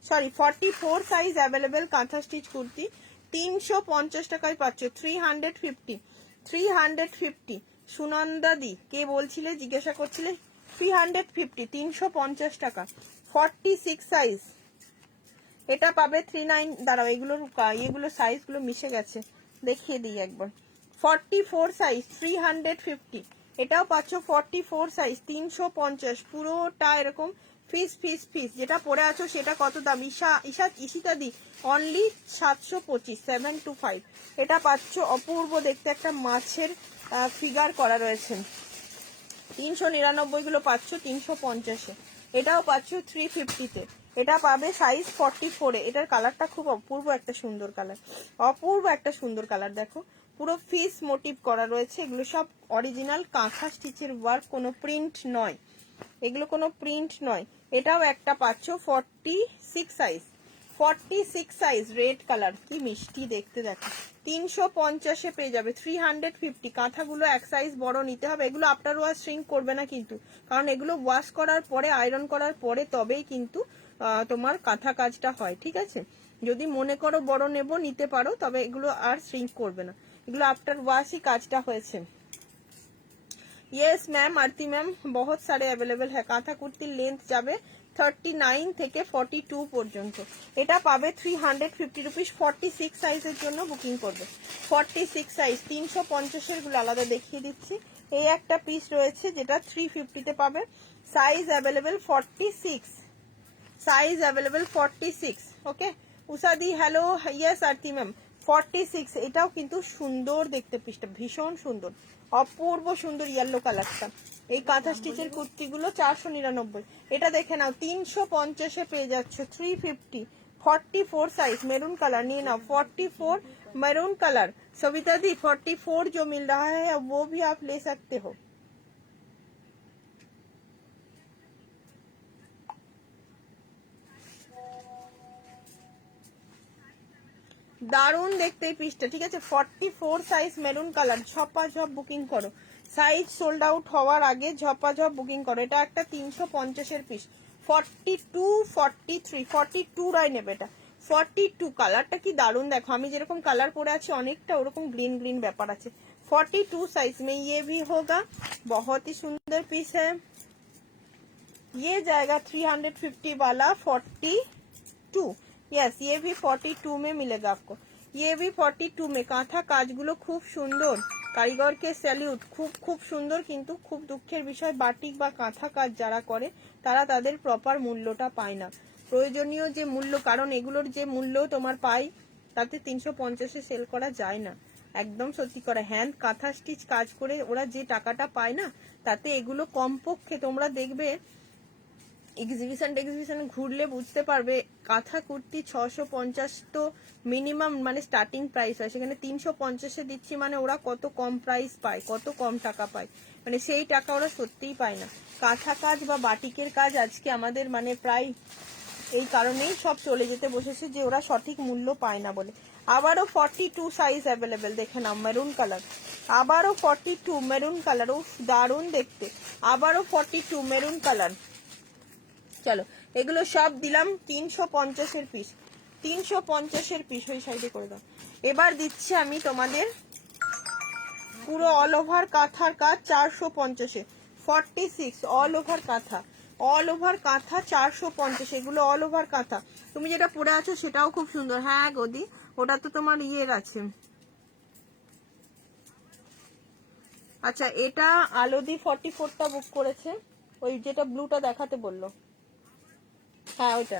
sorry 44 size available কাঁথা স্টিচ কুর্তি 350 টাকায় পাচ্ছ। 350 সুনন্দা দি কে বলছিলে, জিজ্ঞাসা করছিলে, 350 350 টাকা, 46 সাইজ। এটা পাবে 39, দাঁড়াও এগুলো সাইজ গুলো মিশে গেছে, দেখিয়ে দিই একবার। 44 সাইজ 350, এটাও পাচ্ছ 44 সাইজ 350, পুরোটা এরকম ফিস ফিস ফিস। যেটা পরে আছো সেটা কত দাম? Ishita the only 725, 725। এটা পাচ্ছ অপূর্ব দেখতে, একটা মাছের ফিগার করা রয়েছে। 399 গুলো পাচ্ছ 350-এ, এটাও পাচ্ছ 350-তে। এটা পাবে সাইজ 44-এ। এটার কালারটা খুব অপূর্ব একটা সুন্দর কালার, অপূর্ব একটা সুন্দর কালার। দেখো পুরো ফিস মোটিভ করা রয়েছে, এগুলো সব অরিজিনাল কাঁথা স্টিচের ওয়ার্ক, কোনো প্রিন্ট নয়, এগুলো কোনো প্রিন্ট নয়। এটাও একটা পাচ্ছ 46 সাইজ, 46 সাইজ রেড কালার, কি মিষ্টি দেখতে। দেখো 350-এ পেয়ে যাবে, 350। কাঁথাগুলো এক সাইজ বড় নিতে হবে। এগুলো আফটার ওয়াশ শ্রিঙ্ক করবে না কিন্তু, কারণ এগুলো ওয়াশ করার পরে, আয়রন করার পরে তবেই কিন্তু তোমার কাঁথা কাজটা হয়, ঠিক আছে। যদি মনে করো বড় নেব নিতে পারো, তবে এগুলো আর শ্রিঙ্ক করবে না, এগুলো আফটার ওয়াশই কাজটা হয়েছে। ইয়েস ম্যাম, আরতি ম্যাম, বহুত সারে অ্যাভেলেবেল হ্যাঁ। কাঁথা কুর্তির লেন্থ যাবে 39 থেকে 42 পর্যন্ত। এটা পাবে 350 রুপিস। 46 সাইজের জন্য বুকিং করবে, 46 সাইজ। 350-এর গুলো আলাদা দেখিয়ে দিচ্ছি। এই একটা পিস রয়েছে যেটা 350-তে পাবে, সাইজ অ্যাভেলেবেল 46, সাইজ অ্যাভেলেবেল 46। ওকে উষাদি হ্যালো, ইয়েস আরতি ম্যাম 46। এটাও কিন্তু সুন্দর দেখতে, পিসটা ভীষণ সুন্দর, অপূর্ব সুন্দর ইয়েলো কালারটা। এই কাঁথা স্টিচের কুর্তিগুলো 499। এটা দেখে নাও 350-এ পেয়ে যাচ্ছ 350। 44 साइज मेरून कलर नहीं ना, 44 मैरून कलर। सविता दी 44 जो मिल रहा है वो भी आप ले सकते हो। দারুণ দেখতে এই পিসটা, ঠিক আছে। 44 সাইজ মেরুন কালার, ঝপাঝপ বুকিং করো, সাইজ সোল্ড আউট হওয়ার আগে ঝপাঝপ বুকিং করো। এটা একটা 350-এর পিস, 42 43 42 রাই নেবে এটা, 42। কালারটা কি দারুণ দেখো, আমি যেরকম কালার পরে আছি অনেকটা ওরকম গ্রিন গ্রিন ব্যাপার আছে। 42 साइज में ये भी होगा, बहुत ही सुंदर पीस है। ये जाएगा 350 वाला 42। यस ये भी 42 में मिलेगा आपको, ये भी 42 में। কাঁথা কাজগুলো খুব সুন্দর, কারিগরকে স্যালিউট, খুব খুব সুন্দর। কিন্তু খুব দুঃখের বিষয়, বাটিক বা কাঁথা কাজ যারা করে তারা তাদের প্রপার মূল্যটা পায় না, প্রয়োজনীয় যে মূল্য। কারণ এগুলোর যে মূল্য তোমার পাই তাতে 350-এ সেল করা যায় না, একদম সত্যি করে। হ্যান্ড কাঁথা স্টিচ কাজ করে ওরা যে টাকাটা পায় না, তাতে এগুলো কমপক্ষে তোমরা দেখবে এক্সিবিশন ঘুরলে বুঝতে পারবে কাঁথা কুর্তি 650 তো মিনিমাম মানে স্টার্টিং প্রাইস হয়, সেখানে 350-এ দিচ্ছি মানে ওরা কত কম প্রাইস পায়, কত কম টাকা পায়, মানে সেই টাকা ওরা সত্যিই পায় না। কাঁথা কাজ বা বাটিকের কাজ আজকে আমাদের মানে প্রায় এই কারণেই সব চলে যেতে বসেছে যে ওরা সঠিক মূল্য পায় না বলে। আবারও 42 সাইজ অ্যাভেলেবেল, দেখে নাও মেরুন কালার, আবারও 42 মেরুন কালার, ও দারুণ দেখতে, আবারও 42 মেরুন কালার। চলো এগুলো সব দিলাম 350-এর পিস, 350-এর পিস, ওই সাইডে করে দাও। এবার দিচ্ছি আমি তোমাদের পুরো অল ওভার কাঁথার কাজ 450-এ, 46 অল ওভার কাঁথা, অল ওভার কাঁথা 450, এগুলো অল ওভার কাঁথা। তুমি যেটা পরে আছো সেটাও খুব সুন্দর। হ্যাঁ গদি, ওটা তো তোমার ইয়ের আছে। আচ্ছা এটা আলোদি 44টা বুক করেছে, ওই যেটা ব্লুটা দেখাতে বললো, হ্যাঁ ওইটা।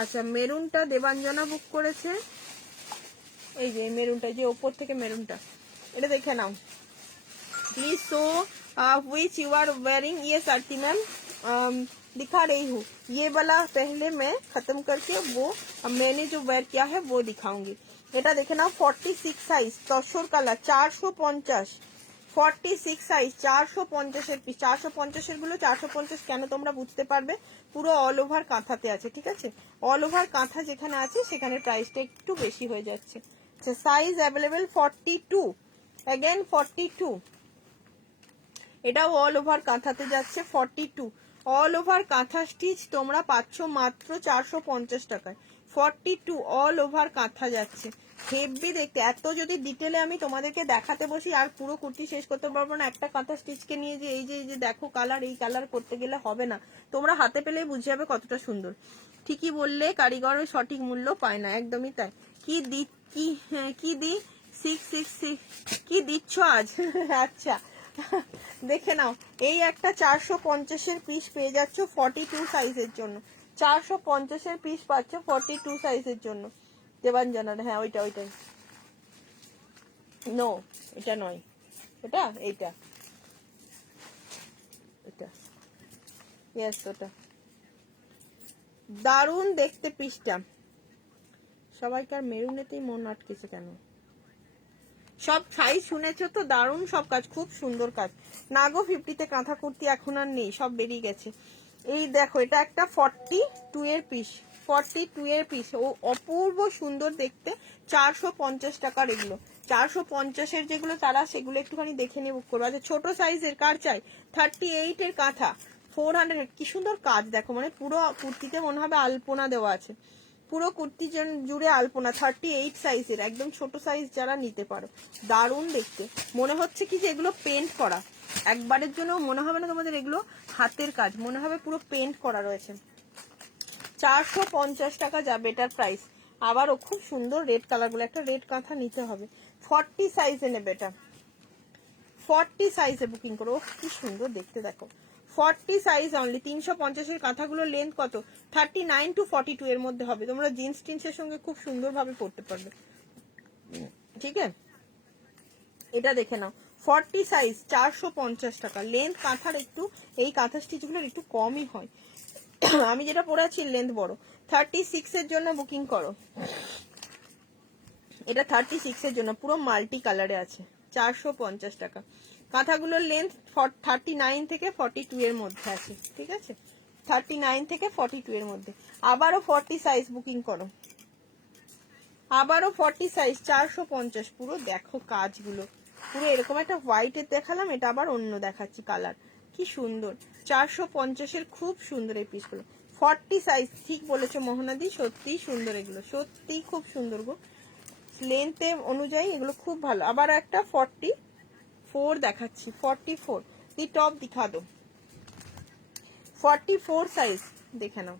আচ্ছা মেরুনটা দেবাঞ্জনা বুক করেছে, এই যে মেরুনটা, যে ওপর থেকে মেরুনটা, এটা দেখে নাও please so which you are wearing. ये आरती मैम दिखा रही हूँ, ये वाला पहले मैं खत्म करके वो मैंने जो वेयर किया है वो दिखाऊंगी। এটা দেখে নাও 46 সাইজ তসর কালার 450, 46 সাইজ 450-এর পিস, 450-এর গুলো 450 কেন তোমরা বুঝতে পারবে, পুরো অল ওভার কাঁথাতে আছে, ঠিক আছে, অল ওভার কাঁথা যেখানে আছে সেখানে প্রাইসটা একটু বেশি হয়ে যাচ্ছে। আচ্ছা সাইজ অ্যাভেলেবেল 42, अगेन 42, এটাও অল ওভার কাঁথাতে যাচ্ছে 42, অল ওভার কাঁথা স্টিচ তোমরা পাচ্ছ মাত্র 450 টাকায়, 42 অল ওভার কাঁথা যাচ্ছে, হেভি দেখতে। এত যদি ডিটেলে আমি তোমাদেরকে দেখাতে বসি আর পুরো কুর্তি শেষ করতে পারবো না, একটা কাঁথা স্টিচকে নিয়ে যে এই যে দেখো কালার, এই কালার করতে গেলে হবে না, তোমরা হাতে পেলেই বুঝে যাবে কতটা সুন্দর। ঠিকই বললে কারিগর সঠিক মূল্য পায় না, একদমই তাই। কি দি কি দি 666 কি দিচ্ছ আজ? আচ্ছা দেখে নাও, এই একটা 450-এর পিস পেয়ে যাচ্ছ 42 সাইজের জন্য, 450-এর পিস পাচ্ছ 42 সাইজের জন্য দেবাঞ্জনার। হ্যাঁ ওইটা, ওইটাই, নো এটা নয়, এটা এইটা, এটা ইয়েস ওটা। দারুণ দেখতে পিসটা, সবাইকার মেরুনেতেই মন আটকেছে কেন? সব সাইজ শুনেছো তো, দারুণ সব কাজ, খুব সুন্দর কাজ। নাগো 50-তে কাঁথা কুর্তি এখন আর নেই, সব বেরিয়ে গেছে। এই দেখো এটা একটা 42 এর পিস, 42 এর পিস, ও অপূর্ব সুন্দর দেখতে, 450 টাকার এগুলো, 450-এর যেগুলো তারা সেগুলো একটুখানি দেখে নিয়ে বুক করবো। আচ্ছা ছোট সাইজের কার চাই, 38 এর কাঁথা 400, কি সুন্দর কাজ দেখো, মানে পুরো কুর্তিতে মনে হবে আলপনা দেওয়া আছে, পুরো কুর্তি জুড়ে আলপনা, 38 সাইজের, একদম ছোট সাইজ যারা নিতে পারো, দারুণ দেখতে। মনে হচ্ছে কি যে এগুলো পেন্ট করা, একবারের জন্য মনে হবে না তোমাদের এগুলো হাতের কাজ, মনে হবে পুরো পেন্ট করা রয়েছে। 450 টাকা যাবে এটার প্রাইস। আবারও খুব সুন্দর রেড কালার গুলো, একটা রেড কাঁথা নিতে হবে। 40 সাইজে নেবে এটা, 40 সাইজে বুকিং করো, কি সুন্দর দেখতে দেখো, 40 সাইজ অনলি। 350-এর কাঁথাগুলো লেন্থ কত, 39 to 42 এর মধ্যে হবে, তোমরা জিন্স টিন্সের সঙ্গে খুব সুন্দরভাবে পরতে পারবে, ঠিক আছে। এটা দেখে নাও 40 সাইজ 450 টাকা, লেন্থ কাঁথার একটু এই কাঁথা স্টিচগুলোর একটু কমই হয়, আমি যেটা পরে আছি লেন্থ বড়। 36 এর জন্য বুকিং করো, এটা 36 এর জন্য পুরো মাল্টি কালারে আছে, 450 টাকা। কাঁথাগুলোর লেন্থ 39 থেকে 42 এর মধ্যে আছে, ঠিক আছে, 39 থেকে 42 এর মধ্যে। আবারও 40 সাইজ বুকিং করো, আবারও 40 সাইজ 450, পুরো দেখো কাজগুলো, পুরো এরকম একটা হোয়াইটের দেখালাম, এটা আবার অন্য দেখাচ্ছি কালার, কি সুন্দর, 450-এর খুব সুন্দর এই পিসগুলো। 40 সাইজ, ঠিক বলেছো মোহনাদি, সত্যিই সুন্দর এগুলো, সত্যিই খুব সুন্দর গো, লেন্থে অনুযায়ী এগুলো খুব ভালো। আবার একটা 44 দেখাচ্ছি, 44 দি টপ দিখা দো, 44 সাইজ দেখে নাও।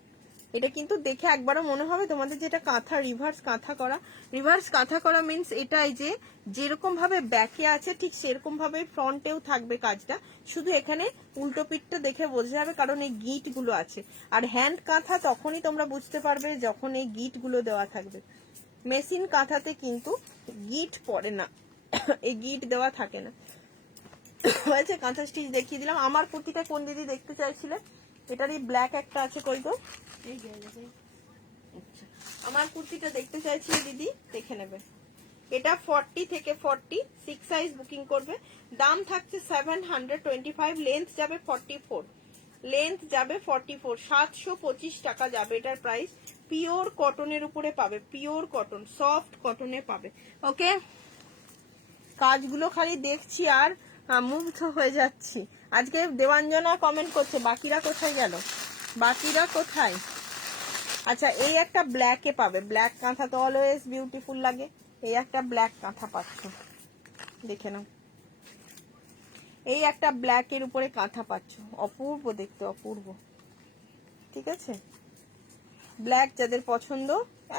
এটা কিন্তু দেখে একবারও মনে হবে তোমাদের যেটা কাঁথা রিভার্স কাঁথা করা, রিভার্স কাঁথা করা মিন্স এটাই যে যেরকম ভাবে ব্যাকে আছে ঠিক সেরকম ভাবে ফ্রন্টেও থাকবে কাজটা, শুধু এখানে উল্টো পিঠটা দেখে বোঝা যাবে কারণ এই গিট গুলো আছে। আর হ্যান্ড কাঁথা তখনই তোমরা বুঝতে পারবে যখন এই গিট গুলো দেওয়া থাকবে, মেশিন কাঁথাতে কিন্তু গিট পড়ে না, এই গিট দেওয়া থাকে না। হয়েছে, কাঁথা স্টিচ দেখিয়ে দিলাম। আমার কুর্তিটা কোন দিদি দেখতে চাইছিলে? এটারই ব্ল্যাক একটা আছে, কই গো? এই যে আচ্ছা আমার কুর্তিটা দেখতে চাইছিলে দিদি, দেখে নেবে। এটা 40 থেকে 46 সাইজ বুকিং করবে। দাম থাকছে 725, লেন্থ যাবে 44, লেন্থ যাবে 44, 725 টাকা যাবে এটার প্রাইস। পিওর কটনের উপরে পাবে, পিওর কটন, সফট কটনে পাবে। ওকে, কাজগুলো খালি দেখছি আর মুগ্ধ হয়ে যাচ্ছি। আজকে দেবাঞ্জনা কমেন্ট করছে, বাকিরা কোথায় গেল, বাকিরা কোথায়? আচ্ছা, এই একটা ব্ল্যাকে পাবে, ব্ল্যাক কাঁথা তো অলওয়েজ বিউটিফুল লাগে। এই একটা ব্ল্যাক কাঁথা পাচ্ছ, দেখে নাও। এই একটা ব্ল্যাকের উপরে কাঁথা পাচ্ছ, অপূর্ব দেখতে, অপূর্ব। ঠিক আছে, ব্ল্যাক যাদের পছন্দ,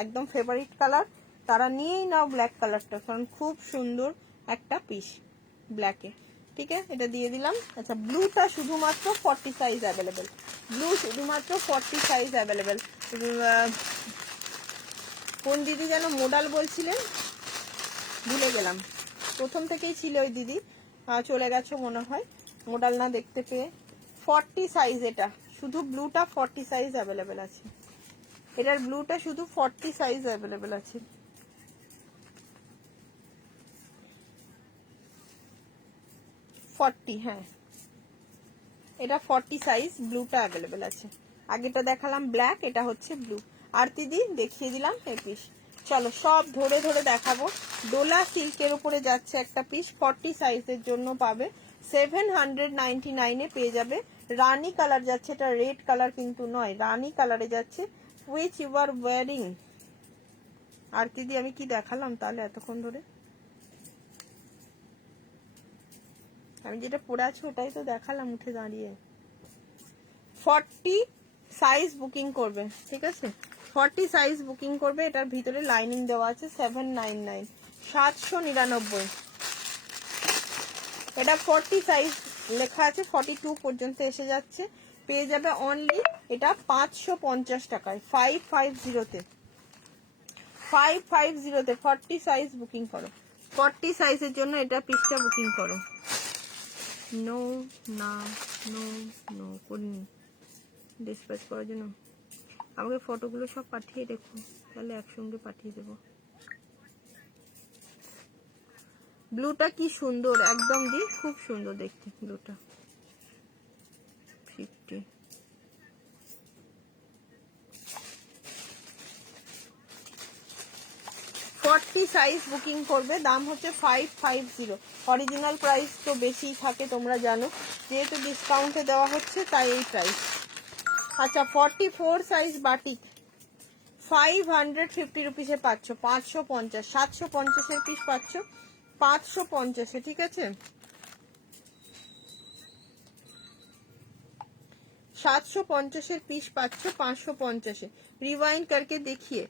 একদম ফেভারিট কালার, তারা নিয়েই নাও ব্ল্যাক কালারটা, কারণ খুব সুন্দর একটা পিস ব্ল্যাকে। ঠিক আছে, এটা দিয়ে দিলাম। আচ্ছা, ব্লুটা শুধুমাত্র 40 সাইজ অ্যাভেলেবেল, ব্লু শুধুমাত্র 40 সাইজ অ্যাভেলেবেল। কোন দিদি যেন মোডাল বলছিলেন, ভুলে গেলাম, প্রথম থেকেই ছিল ওই দিদি, চলে গেছো মনে হয় মোডাল না দেখতে পেয়ে। 40 সাইজ, এটা শুধু ব্লুটা 40 সাইজ অ্যাভেলেবেল আছে, এটার ব্লুটা শুধু 40 সাইজ অ্যাভেলেবেল আছে। হ্যাঁ, এটা 40 সাইজ, ব্লুটা অ্যাভেলেবেল আছে। আগেটা দেখালাম ব্ল্যাক, এটা হচ্ছে ব্লু। আর দিদি দেখিয়ে দিলাম এই পিস। চলো সব ধরে ধরে দেখাবো। ডোলা সিল্কের উপরে যাচ্ছে একটা পিস, 40 সাইজের জন্য পাবে 799 এ পেয়ে যাবে। রানী কালার যাচ্ছে, এটা রেড কালার কিন্তু নয়, রানী কালারে যাচ্ছে, হুইচ ইউ আর ওয়ারিং। আর দিদি আমি কি দেখালাম তাহলে এতক্ষণ ধরে? আমি যেটা পরে আছি ওটাই তো দেখালাম উঠে দাঁড়িয়ে। 40 সাইজ বুকিং করবে, ঠিক আছে, 40 সাইজ বুকিং করবে। এটার ভিতরে লাইনিং দেওয়া আছে, 799, 799। এটা 40 সাইজ লেখা আছে, 42 পর্যন্ত এসে যাচ্ছে, পেয়ে যাবে অনলি এটা 550 টাকায়, 550-তে, 550-তে 40 সাইজ বুকিং করো। 40 সাইজের জন্য এটা পিসটা বুকিং করো। নো না, নো নো করিনি ডিসপ্যাচ করার জন্য। আমাকে ফটোগুলো সব পাঠিয়ে রেখো, তাহলে একসঙ্গে পাঠিয়ে দেবো। ব্লুটা কি সুন্দর, একদম দি খুব সুন্দর দেখতে ব্লুটা। 50, 40 সাইজ বুকিং করবে, দাম হচ্ছে 550। অরিজিনাল প্রাইস তো বেশি থাকে তোমরা জানো, যেহেতু ডিসকাউন্টে দেওয়া হচ্ছে তাই এই প্রাইস। আচ্ছা, 44 সাইজ বাটিক 550 রুপিসে পাচ্ছ, 550, 750-এর পিস পাচ্ছ 550-এ। ঠিক আছে, 750-এর পিস পাচ্ছ 550-এ। রিওয়াইন্ড করকে দেখিয়ে,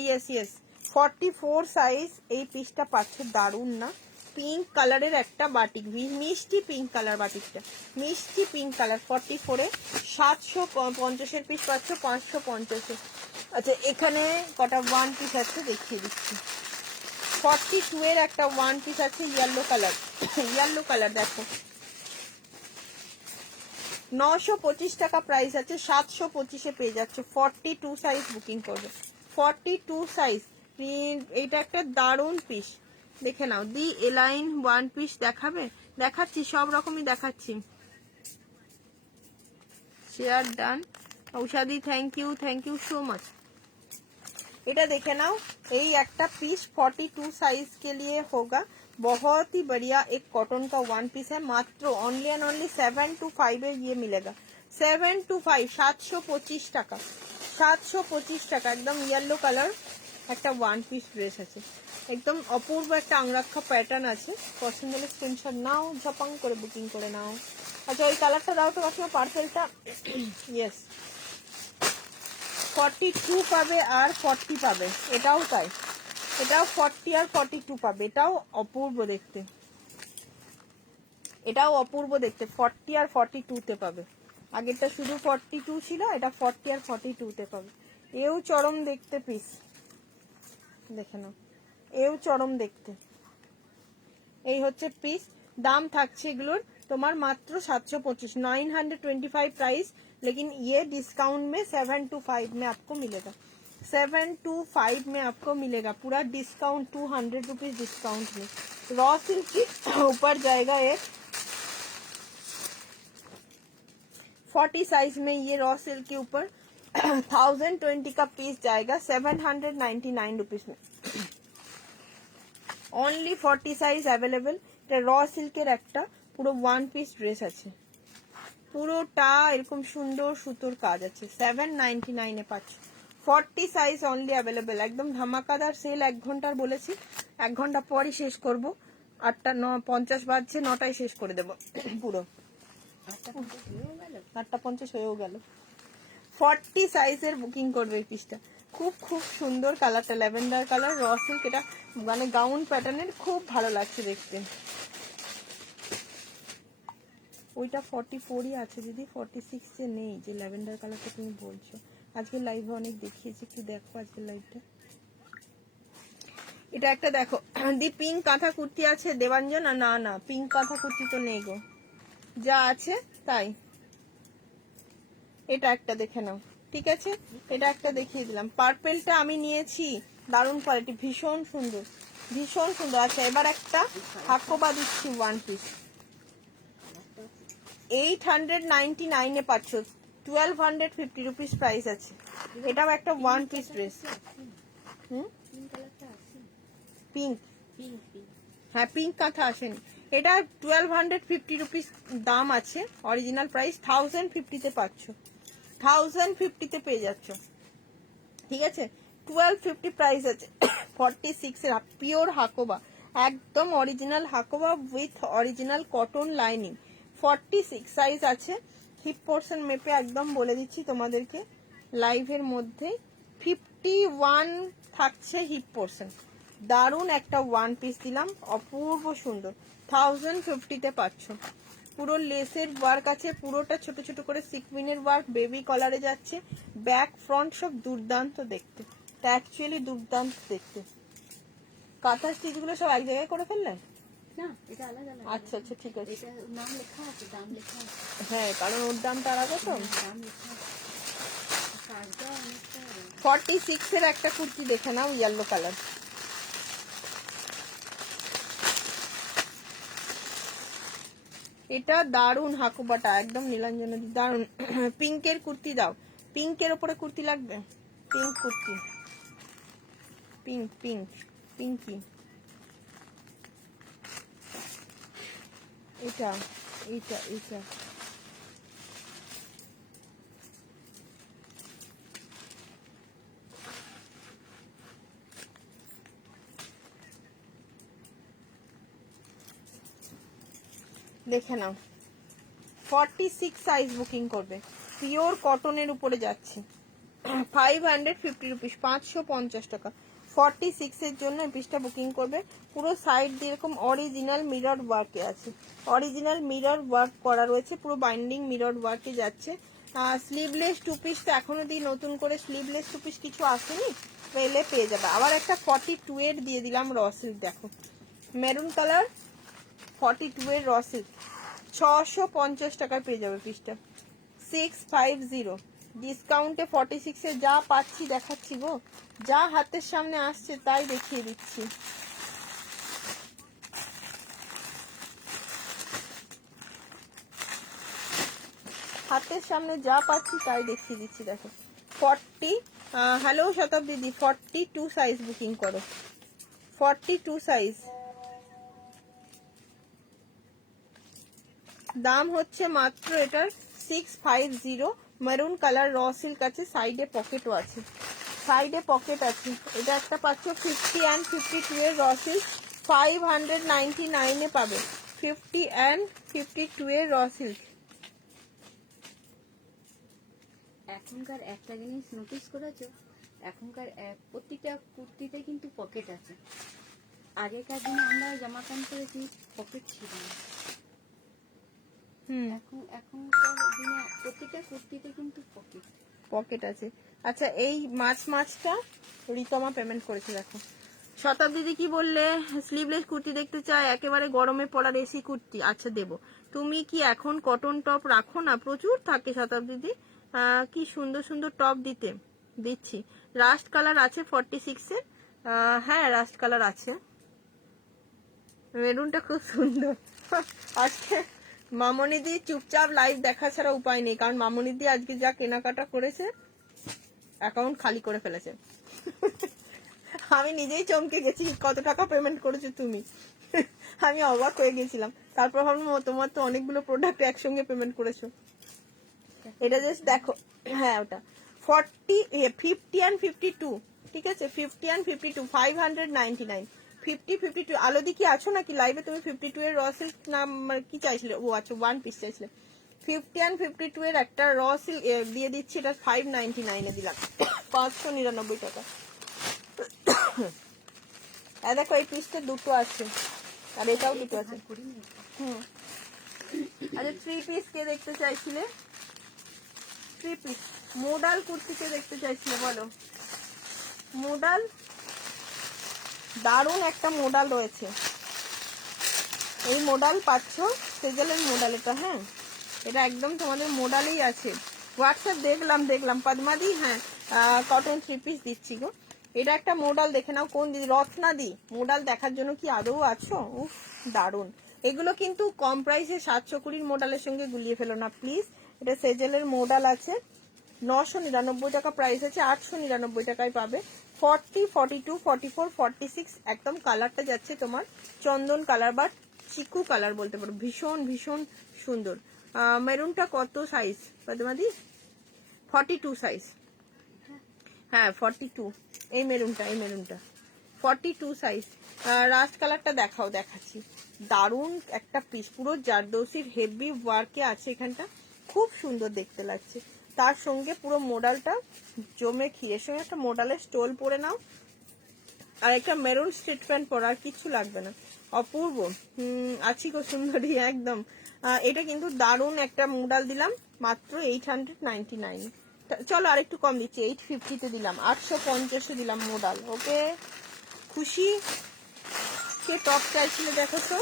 ইয়েস ইয়েস, 44 সাইজ এই পিসটা পাচ্ছ, দারুন না? পিঙ্ক কালারের একটা বাটিক, মিষ্টি পিঙ্ক কালার, বাটিকটা মিষ্টি পিঙ্ক কালার, 44-এ 750-এর পিস পাচ্ছ 550-এ। আচ্ছা, এখানে কটা ওয়ান পিস আছে দেখিয়ে দিচ্ছি। 42-এর একটা ওয়ান পিস আছে, ইয়েলো কালার, ইয়েলো কালার দেখো, 925 টাকা প্রাইস আছে, 725-এ পেয়ে যাচ্ছে। 42 সাইজ বুকিং করবে, 42 সাইজ। এইটা একটা দারুণ পিস, দেখে নাও। দি এলাইন ওয়ান পিস দেখাবে, দেখাচ্ছি, সব রকমই দেখাচ্ছি। শেয়ার ডান, ঔষাদি থ্যাংক ইউ সো মাচ। এটা দেখে नाउ, এই একটা পিস 42 साइज के लिए होगा, बहुत ही बढ़िया एक कॉटन का वन पीस है, मात्र ओनली एंड ओनली 725 में ये मिलेगा। 725, 725 টাকা, 725 টাকা। একদম ইয়েলো কালার একটা ওয়ান পিস ড্রেস আছে, একদম অপূর্ব একটা আংরাক্ষা প্যাটার্ন আছে। পছন্দ হলে স্ক্রিনশট নাও, ঝপাং করে বুকিং করে নাও। আচ্ছা, ওই কালারটা দাও তো কাকিমা, পার্সেলটা। ইয়েস, 42 পাবে আর 40 পাবে, এটাও তাই, এটাও 40 আর 42 পাবে। এটাও অপূর্ব দেখতে, এটাও অপূর্ব দেখতে, 40 আর 42-তে পাবে। আগেরটা শুধু 42 ছিল, এটা 40 আর 42-তে পাবে। এও চরম দেখতে পিস, দেখে নাও, এও চরম দেখতে। এই হচ্ছে পিস, दाम থাকছে এগুলোর তোমার মাত্র 725, 925 प्राइस, लेकिन ये डिस्काउंट में 725 में आपको मिलेगा, 725 में आपको मिलेगा पूरा डिस्काउंट, 200 रुपीज डिस्काउंट में। रॉ सिल्क की ऊपर जाएगा एक 40 साइज में, ये रॉ सिल्क के ऊपर 1020 का पीस जाएगा 799 रुपीज में। Only 40 size available. এটা র সিল্কের একটা পুরো ওয়ান পিস ড্রেস আছে, পুরোটা এরকম সুন্দর সুতোর কাজ আছে, 799 এ পাচ্ছ। 40 সাইজ অনলি অ্যাভেলেবেল, একদম ধামাকাদার সেল। 1 ঘন্টার বলেছি, 1 ঘন্টা পরই শেষ করব। 8:50 বাজছে, 9টায় শেষ করে দেব পুরো। 8:50 হয়েও গেল। 40 সাইজের বুকিং করবে এই পিসটা, খুব খুব সুন্দর কালারটা, ল্যাভেন্ডার কালার, র সিল্ক, এটা মানে গাউন প্যাটার্নের, খুব ভালো লাগছে দেখতে। ওইটা 44ই আছে দিদি, 46 যে নেই, যে ল্যাভেন্ডার কালারটা তুমি বলছো। আজকে লাইভে অনেক দেখিয়েছি, একটু দেখো আজকে লাইভটা। এটা একটা দেখো দি, পিঙ্ক কাঁথা কুর্তি আছে দেবাঞ্জন, না না পিঙ্ক কাঁথা কুর্তি তো নেই গো, যা আছে তাই। এটা একটা দেখে নাও, ঠিক আছে, এটা একটা দেখিয়ে দিলাম। পার্পেলটা আমি নিয়েছি, দারুণ কোয়ালিটি, ভীষণ সুন্দর, ভীষণ সুন্দর। আচ্ছা এবার একটা হাকোবা দিচ্ছি, ওয়ান পিস 899 এ পাচ্ছ, 1250 রুপিস প্রাইস আছে। এটাও একটা ওয়ান পিস ড্রেস। পিঙ্ক, হ্যাঁ পিঙ্ক কাঁথা আসেনি, এটা 1250 রুপিস দাম আছে, অরিজিনাল প্রাইস 1050 পাচ্ছ, 1050 পেয়ে যাচ্ছ, ঠিক আছে। 1250 প্রাইস আছে। 46 এর পিওর হাকোবা, একদম original Hakoba with original cotton lining. 46 size আছে, হিপ পোর্শন মেপে একদম বলে দিচ্ছি তোমাদেরকে লাইভের মধ্যে, 51 থাকছে হিপ পোর্শন। দারুণ একটা ওয়ান পিস দিলাম, অপূর্ব সুন্দর, 1050 পাচ্ছ। পুরো লেসের ওয়ার্ক আছে, পুরোটা ছোট ছোট করে সিকুইনের ওয়ার্ক, বেবি কলারে যাচ্ছে, ব্যাক ফ্রন্ট সব দুর্দান্ত দেখতে, তা অ্যাকচুয়ালি দুর্দান্ত দেখতে। কাঁথা স্টিচ গুলো সব এক জায়গায় করে ফেললে না, এটা আলাদা আলাদা। আচ্ছা আচ্ছা ঠিক আছে, এটা নাম লেখা আছে, দাম লেখা আছে। হ্যাঁ কারণ ওর দামটা আলাদা তো। দাম লেখা আছে, কাজটা অনেকটা। 46 এর একটা কুর্তি দেখে নাও, ইয়েলো কালার, এটা দারুন হাকুবাটা, একদম নীলাঞ্জনের দারুন। পিঙ্কের কুর্তি দাও, পিঙ্কের ওপরে কুর্তি লাগবে, pink kurti, pink pink pinky, এটা এটা এটা দেখে নাও। 46 সাইজ বুকিং করবে, পিওর কটনের উপরে যাচ্ছে, 550 রুপিস, 550 টাকা। 46 এর জন্য এই পিসটা বুকিং করবে। পুরো সাইড দিয়ে এরকম অরিজিনাল মিরর ওয়ার্কে আছে, অরিজিনাল মিরর ওয়ার্ক করা রয়েছে, পুরো বাইন্ডিং মিরর ওয়ার্কে যাচ্ছে। স্লিভলেস টু পিস তো এখনো দিই, নতুন করে স্লিভলেস টু পিস কিছু আসেনি, পেলে পেয়ে যাবে। আবার একটা 42 এর দিয়ে দিলাম র সিল্ক, দেখো মেরুন কালার, 42 এর র সিল্ক, 650 টাকায় পেয়ে যাবে পিসটা, 650 ডিসকাউন্টে। 46 এ যা পাচ্ছি দেখাচ্ছি গো, যা হাতের সামনে আসছে তাই দেখিয়ে দিচ্ছি। হাতের সামনে যা পাচ্ছি তাই দেখিয়ে দিচ্ছি, দেখো 40। হ্যালো শতাব্দী দি, 42 সাইজ বুকিং করো, 42 সাইজ। দাম হচ্ছে মাত্র এটার 650, মেরুন কালার র সিল্ক আছে, সাইডে পকেটও আছে, সাইডে পকেট আছে। এটা একটা পাচ্ছ 50 and 52 এর র সিল্ক, 599 এ পাবে, 50 and 52 এর র সিল্ক। এখনকার একটা জিনিস নোটিস করেছো, এখনকার প্রত্যেকটা কুর্তিতে কিন্তু পকেট আছে। আগেকার দিনে আমরা জামা প্যান্ট করেছি, পকেট ছিল না। এখনকার দিনে প্রত্যেকটা কুর্তিতে কিন্তু পকেট আছে। আচ্ছা এই মাছটা রিতমা পেমেন্ট করেছে, দেখো শতাব্দী কি বললে? স্লিভলেস কুর্তি দেখতে চাই, একেবারে গরমে পড়ার এসি কুর্তি। আচ্ছা দেবো। তুমি কি এখন কটন টপ রাখো না? প্রচুর থাকে শতাব্দী। কি সুন্দর সুন্দর টপ দিচ্ছি। রাস্ট কালার আছে 46 এর। হ্যাঁ রাস্ট কালার আছে। মেরুনটা খুব সুন্দর। আজকে মামনিদি চুপচাপ লাইভ দেখা ছাড়া উপায় নেই, কারণ মামনিদি আজকে যা কেনাকাটা করেছে অ্যাকাউন্ট খালি করে ফেলেছে। আমি নিজেই চমকে গেছি, কত টাকা পেমেন্ট করেছো তুমি। আমি অবাক হয়ে গেছিলাম। তারপর ভাবলাম তোমার তো অনেকগুলো প্রোডাক্ট একসঙ্গে পেমেন্ট করেছো। এটা জাস্ট দেখো। হ্যাঁ ওটা 50 and 52, ঠিক আছে? 50 and 52 599। 50-52 আলোদি কি আছো নাকি লাইভে? তুমি 52 এর র সিল্ক নাম কি চাইছিলে? ও আচ্ছা 1 পিস চাইছিলে। 50 and 52 এর একটা র সিল্ক দিয়ে দিচ্ছি, এটা 599 এ দিলাম, 599 টাকা। দেখো এই পিসটা দুটো আছে, আর এটাও দুটো আছে। হুম। আচ্ছা 3 পিস কে দেখতে চাইছিলে? 3 পিস মোডাল কুর্তি কে দেখতে চাইছিলে বলো? মোডাল দারুণ একটা মোডাল রয়েছে, এই মোডাল পাচ্ছ, সেজেলের মোডাল এটা। হ্যাঁ এটা একদম তোমাদের মোডালেই আছে। হোয়াটসঅ্যাপ দেখলাম পদ্মাদি। হ্যাঁ কটন 3 পিস দিচ্ছি গো। এটা একটা মোডাল দেখে নাও। কোন দিদি? রত্নাদি। মোডাল দেখার জন্য কি আদৌ আছো? উফ দারুণ। এগুলো কিন্তু কম প্রাইসে 720 মোডালের সঙ্গে গুলিয়ে ফেলো না প্লিজ। এটা সেজেলের মোডাল আছে, 999 টাকা প্রাইস আছে, 899 টাকায় পাবে। 40, 42, 44, 46 একদম কালারটা যাচ্ছে তোমার চন্দন কালার বা চিকু কালার বলতে পারো, ভীষণ ভীষণ সুন্দর। মেরুনটা কত সাইজ পদ্মাদি? 42 সাইজ। হ্যাঁ 42। এই মেরুনটা 42 সাইজ। রাস্ট কালারটা দেখাচ্ছি। দারুণ একটা পিস, পুরো জারদৌসির হেভি ওয়ার্কে আছে এখানটা, খুব সুন্দর দেখতে লাগছে। তার সঙ্গে পুরো মোডালটা জমে ক্ষীরের সঙ্গে একটা মোডালের স্টোল পরে নাও, আর একটা মেরুন স্ট্রিট প্যান্ট পরা, আর কিচ্ছু লাগবে না। অপূর্ব। আছি গো সুন্দরী একদম। এটা কিন্তু দারুণ একটা মোডাল দিলাম মাত্র 899। চলো আরেকটু কম দিচ্ছি, 850-তে দিলাম, 850-এ দিলাম মোডাল। ওকে খুশি? কে টপ চাইছিলে দেখো তো?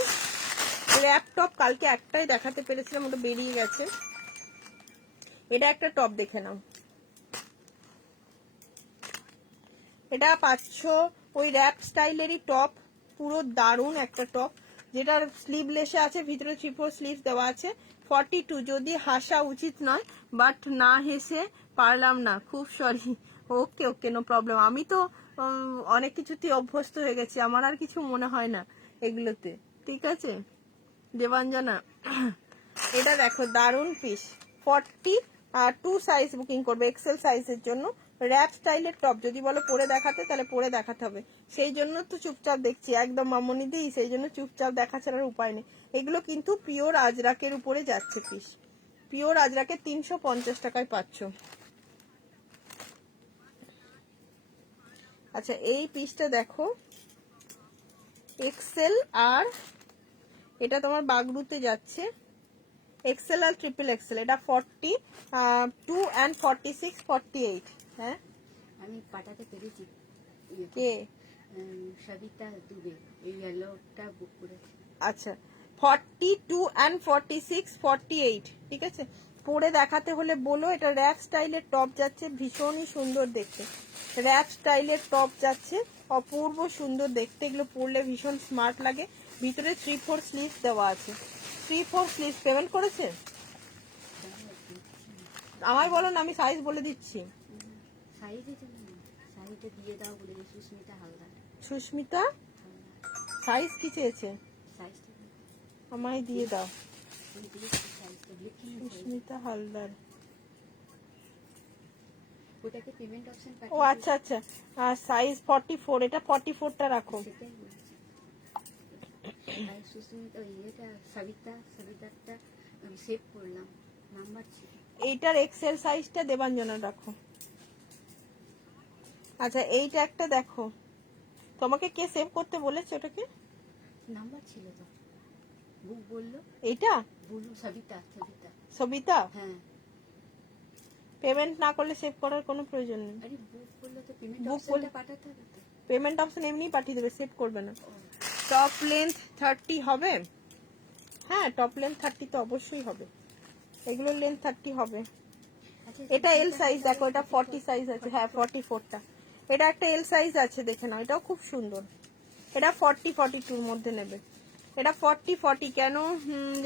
র্যাপ টপ কালকে একটাই দেখাতে পেরেছিলাম, ওটা বেরিয়ে গেছে। এটা একটা টপ দেখে নাও, এটা পাচ্ছ ওই র্যাপ স্টাইলেরই টপ, পুরো দারুণ একটা টপ, যেটার স্লিভলেসে আছে, ভিতরে 3/4 স্লিভ দেওয়া আছে। 42। যদি হাসা উচিত নয়, বাট না হেসে পারলাম না, খুব সরি। ওকে ওকে নো প্রবলেম। আমি তো অনেক কিছুতে অভ্যস্ত হয়ে গেছি, আমার আর কিছু মনে হয় না এগুলোতে, ঠিক আছে দেবাঞ্জনা। এটা দেখো দারুণ পিস, 42 সাইজ বুকিং করবে এক্সেল সাইজের জন্য। র্যাপ স্টাইলের টপ, যদি বলো পরে দেখাতে তাহলে পরে দেখাতে হবে, সেই জন্য তো চুপচাপ দেখছি একদম মামনি দি, সেই জন্য চুপচাপ দেখা ছাড়ার উপায় নেই। এগুলো কিন্তু পিওর আজরাকের উপরে যাচ্ছে পিস, পিওর আজরাকে 350 টাকায় পাচ্ছ। আচ্ছা এই পিসটা দেখো, এক্সেল, আর এটা তোমার বাগরুতে যাচ্ছে, এক্সেল আর ট্রিপল এক্সেল। এটা 42 and 46, 48। হ্যাঁ আমি পাঠাতে পেরেছি। কে? সবিতা দুবে, এই ইয়েলোটা বুক করেছি। আচ্ছা 42 and 46, 48, ঠিক আছে। পরে দেখাতে হলে বলো। এটা র্যাপ স্টাইলের টপ যাচ্ছে, ভীষণই সুন্দর দেখতে। র্যাপ স্টাইলের টপ যাচ্ছে, অপূর্ব সুন্দর দেখতে। এগুলো পরলে ভীষণ স্মার্ট লাগে। ভিতরে 3/4 স্লিভ দেওয়া আছে, 3/4 স্লিভ। পেমেন্ট করেছে? আমায় বলো না, আমি সাইজ বলে দিচ্ছি। সাইজের জন্য সাইজে দিয়ে দাও বলে সুস্মিতা হালদার। সুস্মিতা সাইজ কি চেয়েছে? সাইজটা আমায় দিয়ে দাও। আমি দিয়েছি সাইজটা, লিখি সুস্মিতা হালদার। ওটাকে পেমেন্ট অপশন ও আচ্ছা আচ্ছা, সাইজ 44। এটা 44টা রাখো। সেটাই বলছি। আর সুস্মিতা ইয়েটা সবিতারটা আমি সেভ করলাম, নাম্বার ছিল। এইটার এক্সেল সাইজটা দেবাঞ্জনা রাখো। আচ্ছা এইটা একটা দেখো, তোমাকে কে সেভ করতে বলেছে ওটাকে? নাম্বার ছিল তো, বুক বললো। এইটা বললো সবিতা। সবিতা। হ্যাঁ পেমেন্ট না করলে সেভ করার কোনো প্রয়োজন নেই। আরে বুক করলে তো পেমেন্ট Book অপশনটা পাঠাতে হবে তো। পেমেন্ট অপশন এমনি পাঠিয়ে দেবে, সেভ করবে না। টপ লেন্থ 30 হবে, হ্যাঁ টপ লেন্থ 30 তো অবশ্যই হবে, এগুলোর লেন্থ 30 হবে। এটা এল সাইজ, দেখো এটা 40 সাইজ আছে, হ্যাঁ 44টা। এটা একটা এল সাইজ আছে, দেখে নাও, এটাও খুব সুন্দর। এটা 40-42 মধ্যে নেবে। এটা 40 কেন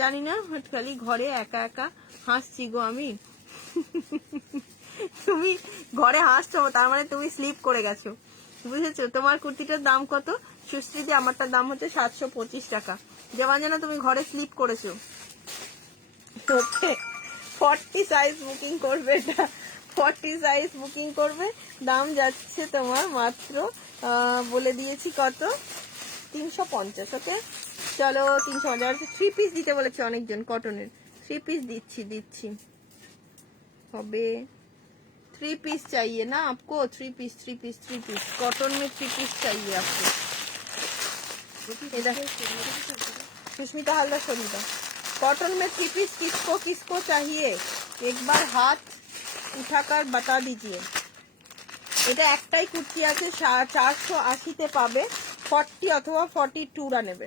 জানি না, খালি ঘরে একা একা হাসছি গো আমি। তুমি ঘরে হাসছো, তার মানে তুমি স্লিপ করে গেছো, বুঝেছো? তোমার কুর্তিটার দাম কত সুশ্রীদি? আমারটার দাম হচ্ছে 725 টাকা। যেমন যেন তুমি ঘরে স্লিপ করেছো। 40 সাইজ বুকিং করবে, এটা 40 সাইজ বুকিং করবে, দাম যাচ্ছে তোমার মাত্র বলে দিয়েছি কত, 350। ওকে চলো 350। 3 পিস দিতে বলেছে অনেকজন, কটনের 3 পিস দিচ্ছি হবে। 3 पीस चाहिए ना आपको? 3 पीस कॉटन में 3 पीस चाहिए आपको। सुष्मिता हालदार शोभिता, कॉटन में 3 पीस किसको चाहिए एक बार हाथ उठाकर बता दीजिए। এটা একটাই কুর্তি আছে, 480 পাবে, 40 অথবা 42 নেবে।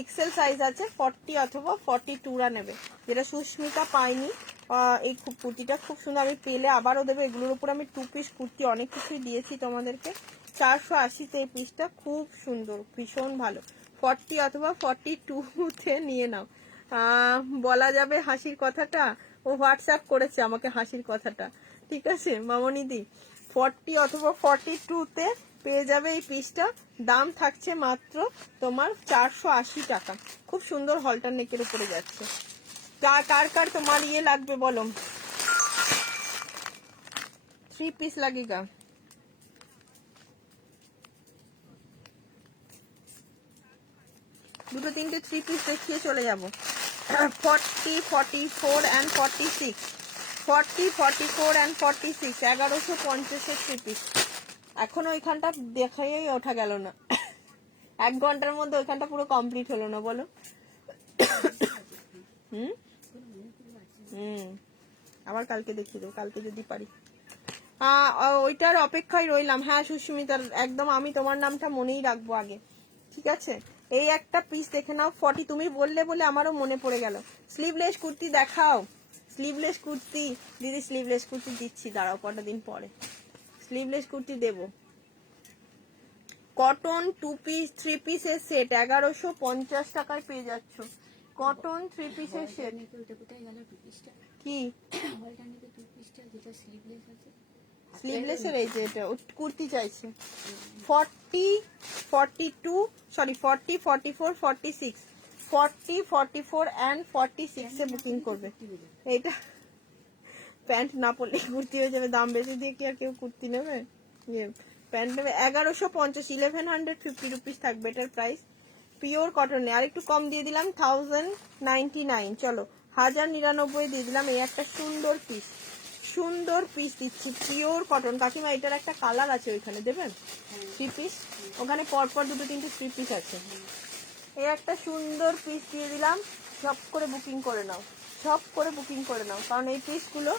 এক্সেল সাইজ আছে, 40 অথবা 42 নেবে, যেটা সুস্মিতা পাইনি। এই কুর্তিটা খুব সুন্দর, আমি পেলে আবারও দেবো। এগুলোর উপর আমি 2 পিস কুর্তি অনেক কিছুই দিয়েছি তোমাদেরকে। 480 এই পিসটা খুব সুন্দর, ভীষণ ভালো। 40 অথবা 42 নিয়ে নাও। বলা যাবে হাসির কথাটা, ও হোয়াটসঅ্যাপ করেছে আমাকে হাসির কথাটা, ঠিক আছে মামনিদি? 40 অথবা 42 পেয়ে যাবে এই পিসটা। দাম থাকছে মাত্র তোমার 480 টাকা। খুব সুন্দর হলটার নেকের উপরে যাচ্ছে। কার তোমার ইয়ে লাগবে বলো? 3 পিস লাগেগা। দুটো তিনটে 3 পিস দেখিয়ে চলে যাব। 40, 44 and 46, 40, 44 and 46, 1150 3 পিস। এখনো ওইখানটা দেখাই ওঠা গেল না, 1 ঘন্টার মধ্যে ওইখানটা পুরো কমপ্লিট হলো না, বলো? আবার কালকে দেখিয়ে দেবো, কালকে যদি পারি। ওইটার অপেক্ষায় রইলাম। হ্যাঁ সুস্মিতার একদম, আমি তোমার নামটা মনেই রাখবো আগে, ঠিক আছে? এই একটা পিস দেখে নাও, 40। তুমি বললে বলে আমারও মনে পড়ে গেল। স্লিভলেস কুর্তি দেখাও, স্লিভলেস কুর্তি দিদি, স্লিভলেস কুর্তি দিচ্ছি, দাঁড়াও কটা দিন পরে স্লিভলেস কুর্তি দেবো। কটন 2 পিস 3 পিসের সেট 1150 টাকায় পেয়ে যাচ্ছ। কটন 3 পিসের সেট। কি স্লিভলেসের এই যে এটা কুর্তি চাইছে। 40, 42, সরি 40, 44, 46, 40, 44 and 46 এ বুকিং করবে। এইটা প্যান্ট না পরলে কুর্তি হয়ে যাবে। দাম বেশি দিয়ে কি আর কেউ কুর্তি নেবে? প্যান্ট নেবে 1150, 1150 রুপিস থাকবে এটার প্রাইস। পিওর কটনে আর একটু কম দিয়ে দিলাম, 1099। চলো 1099 দিয়ে দিলাম। এই একটা সুন্দর পিস দিচ্ছি, পিওর কটন। কাকিমা এটার একটা কালার আছে, ওইখানে দেবেন 3 পিস, ওখানে পরপর 2-3টে 3 পিস আছে। এই একটা সুন্দর পিস দিয়ে দিলাম, সব করে বুকিং করে নাও, সব করে বুকিং করে নাও, কারণ এই পিসগুলো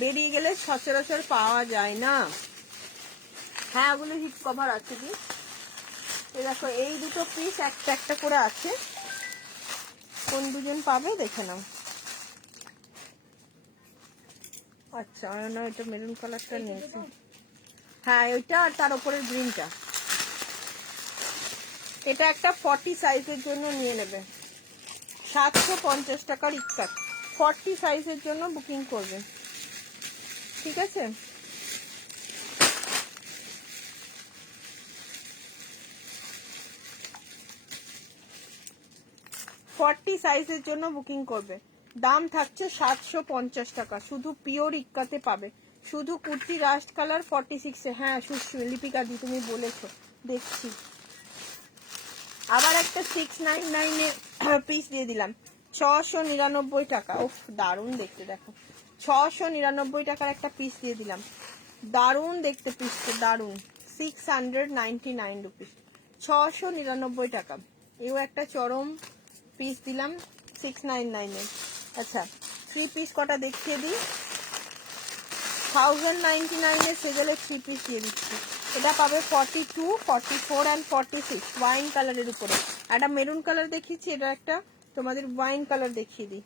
বেরিয়ে গেলে সচরাচর পাওয়া যায় না। হ্যাঁ ওগুলো হিট কভার আছে কি? এই দেখো এই দুটো পিস একটা করে আছে, কোন দুজন পাবে দেখে নাও। আচ্ছা না, এটা মেরুন কালারটা নিয়েছি। হ্যাঁ ওইটা আর তার উপরের গ্রিনটা। এটা একটা 40 সাইজের জন্য নিয়ে নেবে, 750 টাকার ইক্কাত। 40 সাইজের জন্য বুকিং করবে, ঠিক আছে? সাইজের জন্য বুকিং করবে, দাম থাকছে 750 টাকা। শুধু পিওর ইক্কাতে পাবে, শুধু কুর্তি রাস্ট কালার 46 এ। হ্যাঁ লিপিকা দি তুমি বলেছো, দেখছি। আবার একটা 699 এর পিস দিয়ে দিলাম, 699 টাকা। উফ দারুণ দেখতে, দেখো 699 টাকার একটা পিস দিয়ে দিলাম, দারুণ দেখতে পিসটা, দারুণ। 699 রুপিস, 699 টাকা। এও একটা চরম পিস দিলাম 699 এর। আচ্ছা 3 পিস কটা দেখিয়ে দিই। 1099 সেজেলে 3 পিস দিয়ে দিচ্ছি। এটা পাবে 42, 44 অ্যান্ড 46 ওয়াইন কালারের উপরে। একটা মেরুন কালার দেখিয়েছি, এটা একটা তোমাদের ওয়াইন কালার দেখিয়ে দিই।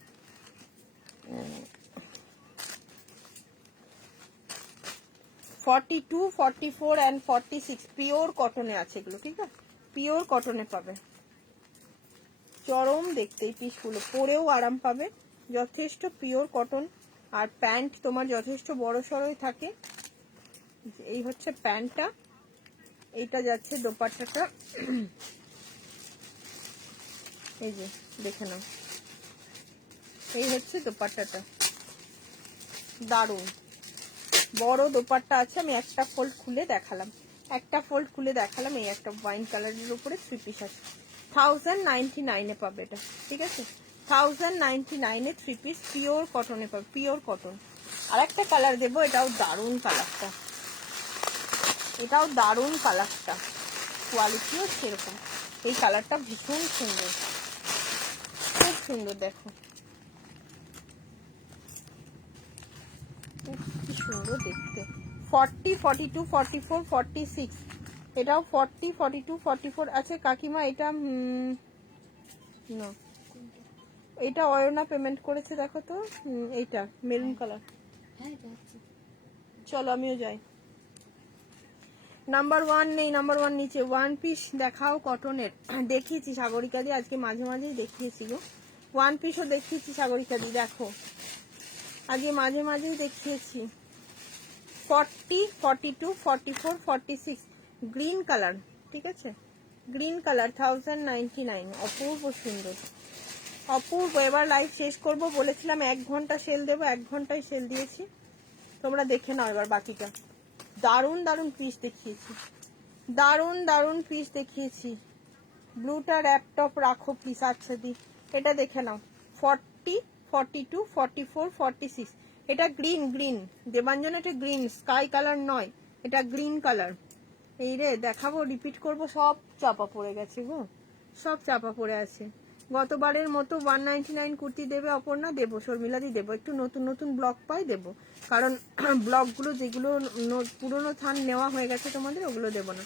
42, 44 অ্যান্ড 46 পিওর কটনে আছে এগুলো, ঠিক আছে? পিওর কটনে পাবে, চরম দেখতে এই পিসগুলো, পরেও আরাম পাবে, যথেষ্ট পিওর কটন। আর প্যান্ট তোমার যথেষ্ট বড় সড়ই থাকে। এই হচ্ছে প্যান্টটা, এইটা যাচ্ছে দোপাট্টাটা, এই যে দেখে নাও, এই হচ্ছে দোপাট্টাটা, দারুণ বড় দোপাট্টা আছে। আমি একটা ফোল্ড খুলে দেখালাম, এই একটা ওয়াইন কালারের উপরে 3 পিস আছে। 1099 পাবে এটা, ঠিক আছে? 1099 3 পিস পিওর কটনে পাবে, পিওর কটন। আর একটা কালার দেবো, এটাও দারুণ কালারটা, কোয়ালিটিও সেরকম। এই কালারটা ভীষণ সুন্দর, খুব সুন্দর, দেখো কি সুন্দর দেখতে। 40, 42, 44, 46 এটাও 40, 42, 44 আছে। কাকিমা এটা না, এটা অয়না পেমেন্ট করেছে, দেখো তো। এইটা মেরুন কালার। হ্যাঁ যাচ্ছে। চলো আমিও যাই। নাম্বার 1 নেই, নাম্বার 1 নিচে। 1 পিস দেখাও কটনের, দেখিয়েছি সাগরিকা দি, আজকে মাঝে মাঝেই দেখিয়েছি গো। 1 পিসও দেখিয়েছি সাগরিকা দি, দেখো আজকে মাঝে মাঝেই দেখিয়েছি। 40, 42, 44, 46 গ্রিন কালার, ঠিক আছে? গ্রিন কালার 1099, অপূর্ব সুন্দর, অপূর্ব। এবার লাইভ শেষ করব, বলেছিলাম 1 ঘন্টা সেল দেবো, 1 ঘন্টায় সেল দিয়েছি। তোমরা দেখে নাও এবার বাকিটা। দারুণ দারুণ পিস দেখিয়েছি, দারুণ পিস দেখিয়েছি। ব্লুটা ল্যাপটপ রাখো প্লিজ। আচ্ছা দি, এটা দেখে নাও। 40, 42, 44, 46 এটা গ্রিন দেবাঞ্জন, এটা গ্রিন, স্কাই কালার নয়, এটা গ্রিন কালার। এই রে দেখাবো, রিপিট করব, সব চাপা পড়ে গেছে গো, সব চাপা পড়ে আছে। গতবারের মতো 199 কুর্তি দেবে অপর্ণা? দেবো, শর্মিলাদি দেবো, একটু নতুন নতুন ব্লগ পাই দেবো, কারণ ব্লগগুলো যেগুলো পুরোনো থান নেওয়া হয়ে গেছে তোমাদের, ওগুলো দেবো না।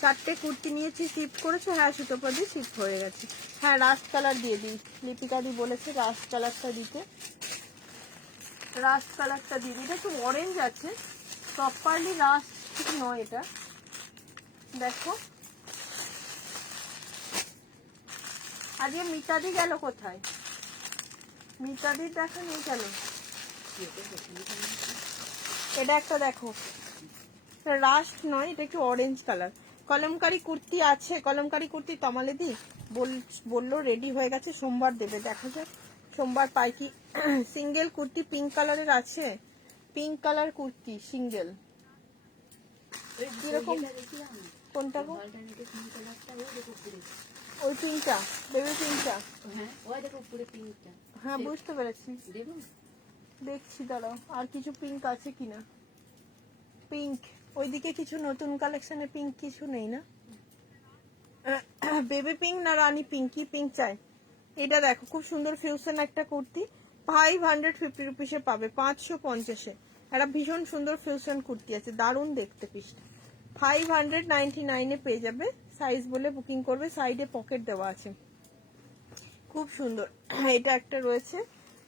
4টে কুর্তি নিয়েছি, শিফট করেছো? হ্যাঁ সুতোপাদি শিফট হয়ে গেছে। হ্যাঁ রাস্ট কালার দিয়ে দিই, লিপিকাদি বলেছে রাস্ট কালারটা দিতে, রাস্ট কালারটা দিয়ে দিই। এটা একটু অরেঞ্জ আছে, প্রপারলি রাস্ট ঠিক নয় এটা, দেখো। আজকে মিতাদি গেল কোথায়? মিতাদির দেখা নেই কেন? এটা একটা দেখো, রাস্ট নয়, এটা একটু অরেঞ্জ কালার। কলমকারি কুর্তি আছে, কলমকারি কুর্তি তমালে দি বললো রেডি হয়ে গেছে, সোমবার দেবে, দেখা যাক সোমবার পাই কি। সিঙ্গেল কুর্তি পিঙ্ক কালারের আছে, পিঙ্ক কালার কুর্তি সিঙ্গেল। এরকম কোনটা গো? ওই পিঙ্কটা, বেবি পিঙ্কটা? হ্যাঁ বুঝতে পেরেছি, দেখছি দাঁড়াও আর কিছু পিঙ্ক আছে কিনা। পিঙ্ক ওইদিকে কিছু নতুন কালেকশনে পিঙ্ক কিছু নেই না? বেবি পিঙ্ক না রানী পিঙ্ক, কি পিঙ্ক চাই? এটা দেখো খুব সুন্দর ফিউশন একটা কুর্তি, 550 রুপিসে পাবে, 550-এ একটা ভীষণ সুন্দর ফিউশন কুর্তি আছে, দারুণ দেখতে পিসটা। 599-এ পেয়ে যাবে, সাইজ বলে বুকিং করবে, সাইডে পকেট দেওয়া আছে, খুব সুন্দর। এটা একটা রয়েছে।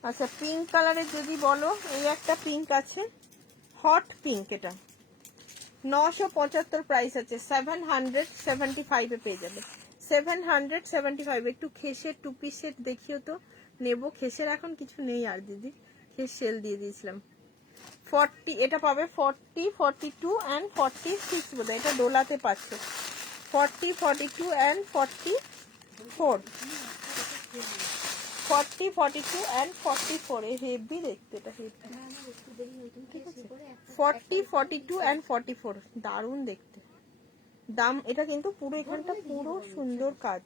আচ্ছা পিঙ্ক কালারের যদি বলো, এই একটা পিঙ্ক আছে, হট পিঙ্ক, এটা 975 প্রাইস আছে, 775-এ পেয়ে যাবে, 775। একটু খেসের 2 পিস সেট দেখিও তো, নেবো। খেসের এখন কিছু নেই আর দিদি, খেস সেল দিয়ে দিয়েছিলাম। 40 এটা পাবে, 40, 42 অ্যান্ড 46 বোধ হয়, এটা দোলাতে পাচ্ছে। 40, 42 অ্যান্ড 44, 40, 42 অ্যান্ড 44, হেভি দেখতে, এটা হেভি। 40, 42 অ্যান্ড 44 দারুণ দেখতে। দাম এটা কিন্তু পুরো এখানটা পুরো সুন্দর কাজ,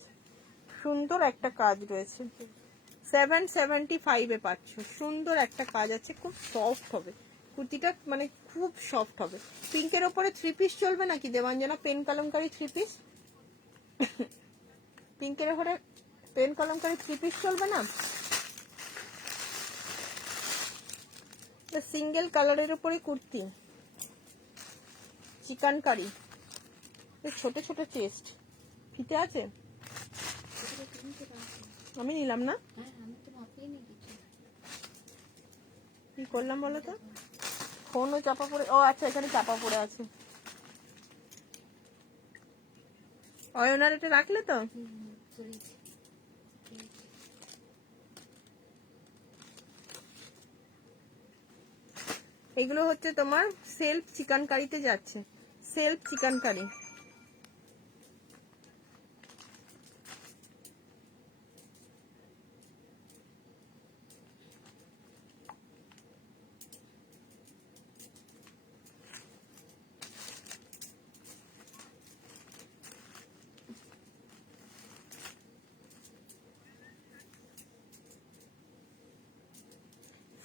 সুন্দর একটা কাজ রয়েছে। 775-এ পাচ্ছ, সুন্দর একটা কাজ আছে, খুব সফট হবে কুর্তিটা, মানে খুব সফট হবে। পিঙ্কের ওপরে 3 পিস চলবে নাকি দেবাঞ্জনা? পেন কলমকারি 3 পিস, পিঙ্কের ওপরে পেন কলমকারি 3 পিস চলবে না? সিঙ্গেল কালারের উপরে কুর্তি, চিকেন কারি, ছোট ছোট চেস্ট, ফিতে আছে। আমি নিলাম না, হ্যাঁ আমি তো মাপিয়ে নি কিছু। কি করলাম বলো তো, ফোনও চাপা পড়ে, ও আচ্ছা এখানে চাপা পড়ে আছে। অয়নার এটা রাখলে তো। সরিয়েছি। এগুলো হচ্ছে তোমার সেলফ চিকেন কারিতে যাচ্ছে, self chicken curry.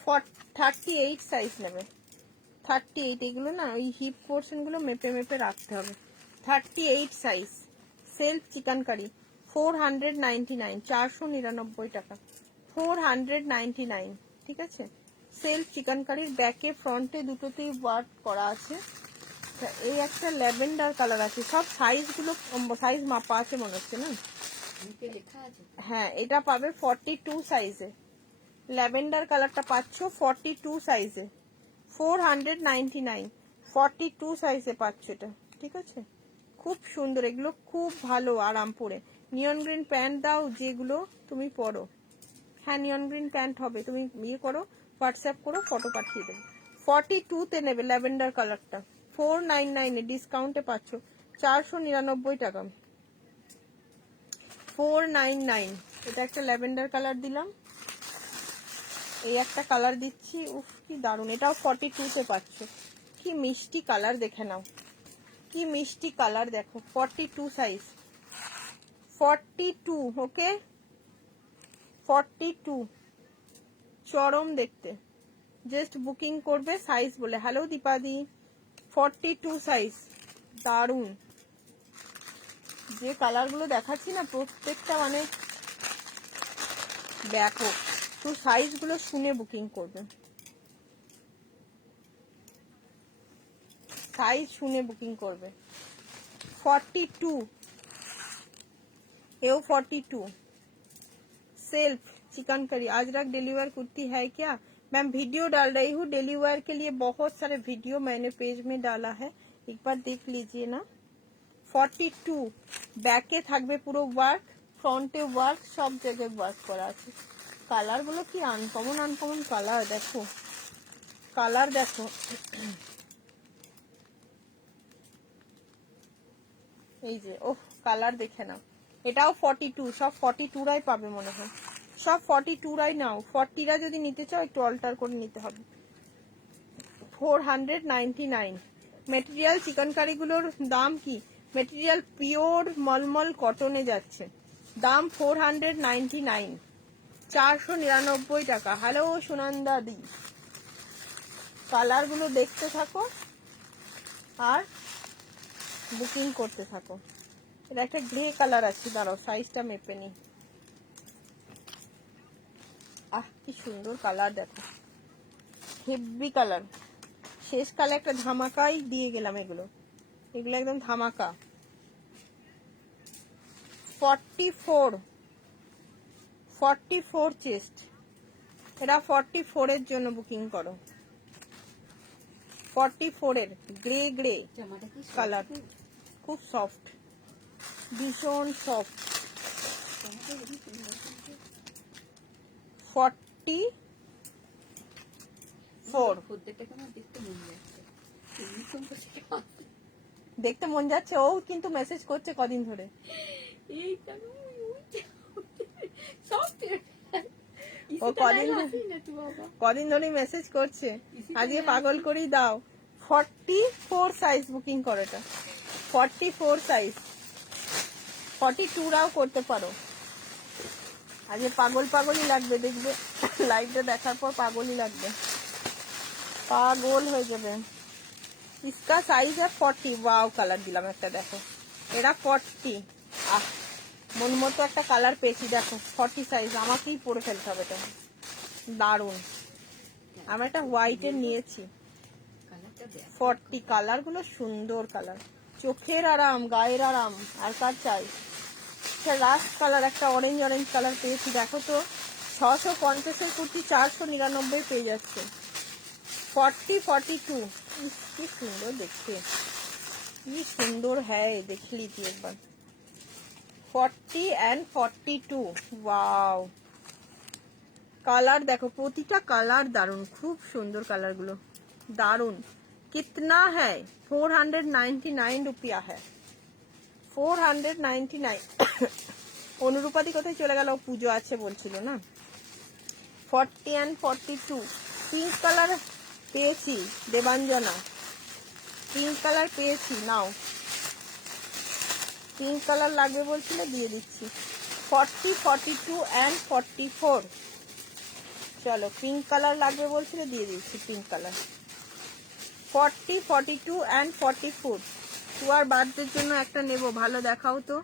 For 38 size নেবে, 38। এগুলো না ওই হিপ পোর্শন গুলো মেপে মেপে রাখতে হবে। 38 সাইজ, সেলফ চিকেন কারি, 499, 499 টাকা, 499। ঠিক আছে, সেলফ চিকেন কারির ব্যাকে ফ্রন্টে দুটোতেই ওয়ার্ক করা আছে। এই একটা ল্যাভেন্ডার কালার আছে, সব সাইজ গুলো সাইজ মাপা আছে মনে হচ্ছে না। নিচে লেখা আছে। হ্যাঁ এটা পাবে 42 সাইজে, ল্যাভেন্ডার কালারটা পাচ্ছ 42 সাইজে, 499, 42 সাইজে পাচ্ছ এটা। ঠিক আছে, খুব সুন্দর, এগুলো খুব ভালো আরাম পরে। নিয়ন গ্রিন প্যান্ট দাও যেগুলো তুমি পরো, হ্যাঁ নিয়ন গ্রিন প্যান্ট হবে, তুমি ইয়ে করো, হোয়াটসঅ্যাপ করো, ফটো পাঠিয়ে দেবে। 42 তে নেবে ল্যাভেন্ডার কালারটা, 499 এ ডিসকাউন্টে পাচ্ছ 499 টাকা, 499। এটা একটা ল্যাভেন্ডার কালার দিলাম, এই একটা কালার দিচ্ছি, উফ কি দারুন, এটাও 42 তে পাচ্ছ। কি মিষ্টি কালার দেখে নাও, কি মিষ্টি কালার দেখো, 42 সাইজ, 42। ওকে 42, চরম দেখতে। জাস্ট বুকিং করবে সাইজ বলে। হ্যালো দীপাদি, 42 সাইজ, দারুন। যে কালারগুলো দেখাচ্ছি না প্রত্যেকটা মানে ব্যাপক, তো সাইজগুলো শুনে বুকিং করবে, সাইজ শুনে বুকিং করবে। 42, एओ 42, सेल्फ चिकन करी। आज रात डेली वेयर कुर्ती है क्या मैम? वीडियो डाल रही हूँ डेली वेयर के लिए, बहुत सारे वीडियो मैंने पेज में डाला है, एक बार देख लीजिए ना। 42, ব্যাকে থাকবে পুরো ওয়ার্ক, ফ্রন্টে ওয়ার্ক, সব জায়গায় ওয়ার্ক করা আছে। কালার গুলো কি আনকমন আনকমন কালার, দেখো কালার দেখো। এই যে ওহ কালার দেখে নাও, এটাও 42, সব 42 রাই পাবে মনে হয়, সব 42 রাই নাও। 40 রা যদি নিতে চাও একটু অল্টার করে নিতে হবে। 499 মেটেরিয়াল। চিকেন কারিগুলোর দাম কি? মেটেরিয়াল পিওর মলমল কটনে যাচ্ছে, দাম 499, 499 টাকা। হ্যালো সুনন্দা দি, কালারগুলো দেখতে থাকো আর বুকিং করতে থাকো। এটা একটা গ্রে কালার আছে, দাঁড়াও সাইজটা মেপে নি। আহ কি সুন্দর কালার দেখো, হেভি কালার। শেষ কালে একটা ধামাকাই দিয়ে গেলাম, এগুলো এগুলো একদম ধামাকা। 44 চেস্ট, এটা 44 এর জন্য বুকিং করো। 44 এর গ্রে গ্রে জামাটা কি কালার, খুব সফট, ভীষণ সফট। 44 খদ্দেরটাকে আমার দেখতে মন যাচ্ছে, এরকম বসে দেখতে মন যাচ্ছে। ও কিন্তু মেসেজ করছে কদিন ধরে, এই সব ও কদিন ধরে মেসেজ করছে, আজকে পাগল করেই দাও। 44 সাইজ বুকিং করো, এটা 44 সাইজ, 42 রাও করতে পারো। আজকে পাগল পাগলই লাগবে, দেখবে লাইভটা দেখার পর পাগলই লাগবে, পাগল হয়ে যাবে। इसका সাইজ है 40। ওয়াও কালার দিলাম একটা, দেখো এটা 40। আহ মন মতো একটা কালার পেয়েছি, দেখো 40 সাইজ, আমাকেই পরে ফেলতে হবে, এটা দারুন। আমরা একটা হোয়াইটের নিয়েছি। কালারটা দেখ 40 কালার গুলো সুন্দর কালার, চোখের আরাম, গায়ের আরাম, আর কার চাই। লাস্ট কালার একটা অরেঞ্জ অরেঞ্জ কালার পেয়েছি, দেখো তো 650-এর কুর্তি 499 পেয়ে যাচ্ছে। 40-42 কি সুন্দর দেখতে, কি সুন্দর হ্যাঁ, দেখলি তুই একবার। 40 and 42, ওয়াও। কালার দেখো, প্রতিটা কালার দারুন, খুব সুন্দর কালার গুলো, দারুন। कितना है? 499 रुपया है, 499। অনুরূপাদি কোথায় চলে গেল? পুজো আছে বলছিল না। 40 and 42 পিঙ্ক কালার পেয়েছি, দেবাঞ্জনা পিঙ্ক কালার পেয়েছি, নাও। পিঙ্ক কালার লাগবে বলছিল, দিয়ে দিচ্ছি। 40, 42 and 44, চলো পিঙ্ক কালার লাগবে বলছিল, দিয়ে দিচ্ছি পিঙ্ক কালার। 40, 42 and 44। তুয়ার বার্থডের জন্য একটা নেব, ভালো দেখাও তো।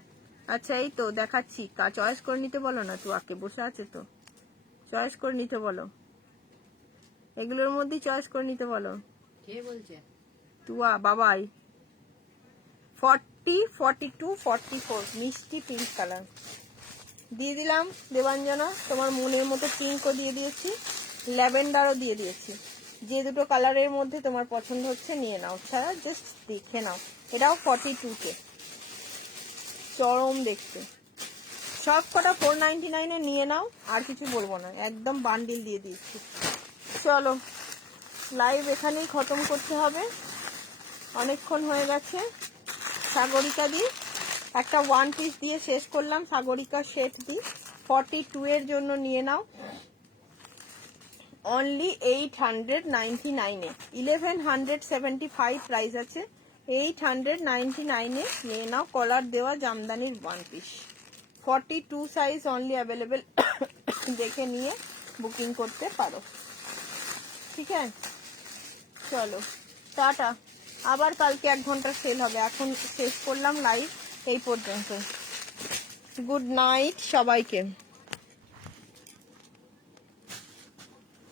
আচ্ছা এই তো দেখাচ্ছি, চয়েস করে নিতে বলো না, তুয়াকে বসে আছে তো, চয়েস করে নিতে বলো, এগুলোর মধ্যেই চয়েস করে নিতে বলো। কে বলছে? তুয়া বাবাই। 40, 42, 44 মিষ্টি পিঙ্ক কালার দিয়ে দিলাম দেবাঞ্জনা। তোমার মনের মতো পিঙ্কও দিয়ে দিয়েছি, ল্যাভেন্ডারও দিয়ে দিয়েছি। যে দুটো কালারের মধ্যে তোমার পছন্দ হচ্ছে নিয়ে নাও, ছাড়া জাস্ট দেখে নাও। এটাও 42 চরম দেখতে। সব কটা 499 নিয়ে নাও, আর কিছু বলবো না, একদম বান্ডিল দিয়ে দিচ্ছি। চলো লাইভ এখানেই খতম করতে হবে, অনেকক্ষণ হয়ে গেছে। সাগরিকা দি একটা 1 পিস দিয়ে শেষ করলাম, সাগরিকা সেট দি 42 এর জন্য নিয়ে নাও, অনলি 899 এ। 1175 প্রাইস আছে, 899 এ নিয়ে নাও। কলার দেওয়া জামদানির 1 পিস, 42 সাইজ অনলি অ্যাভেলেবেল, দেখে নিয়ে বুকিং করতে পারো। ঠিক আছে, চলো টাটা। আবার কালকে 1 ঘন্টা সেল হবে। এখন শেষ করলাম লাইভ এই পর্যন্ত। গুড নাইট সবাইকে।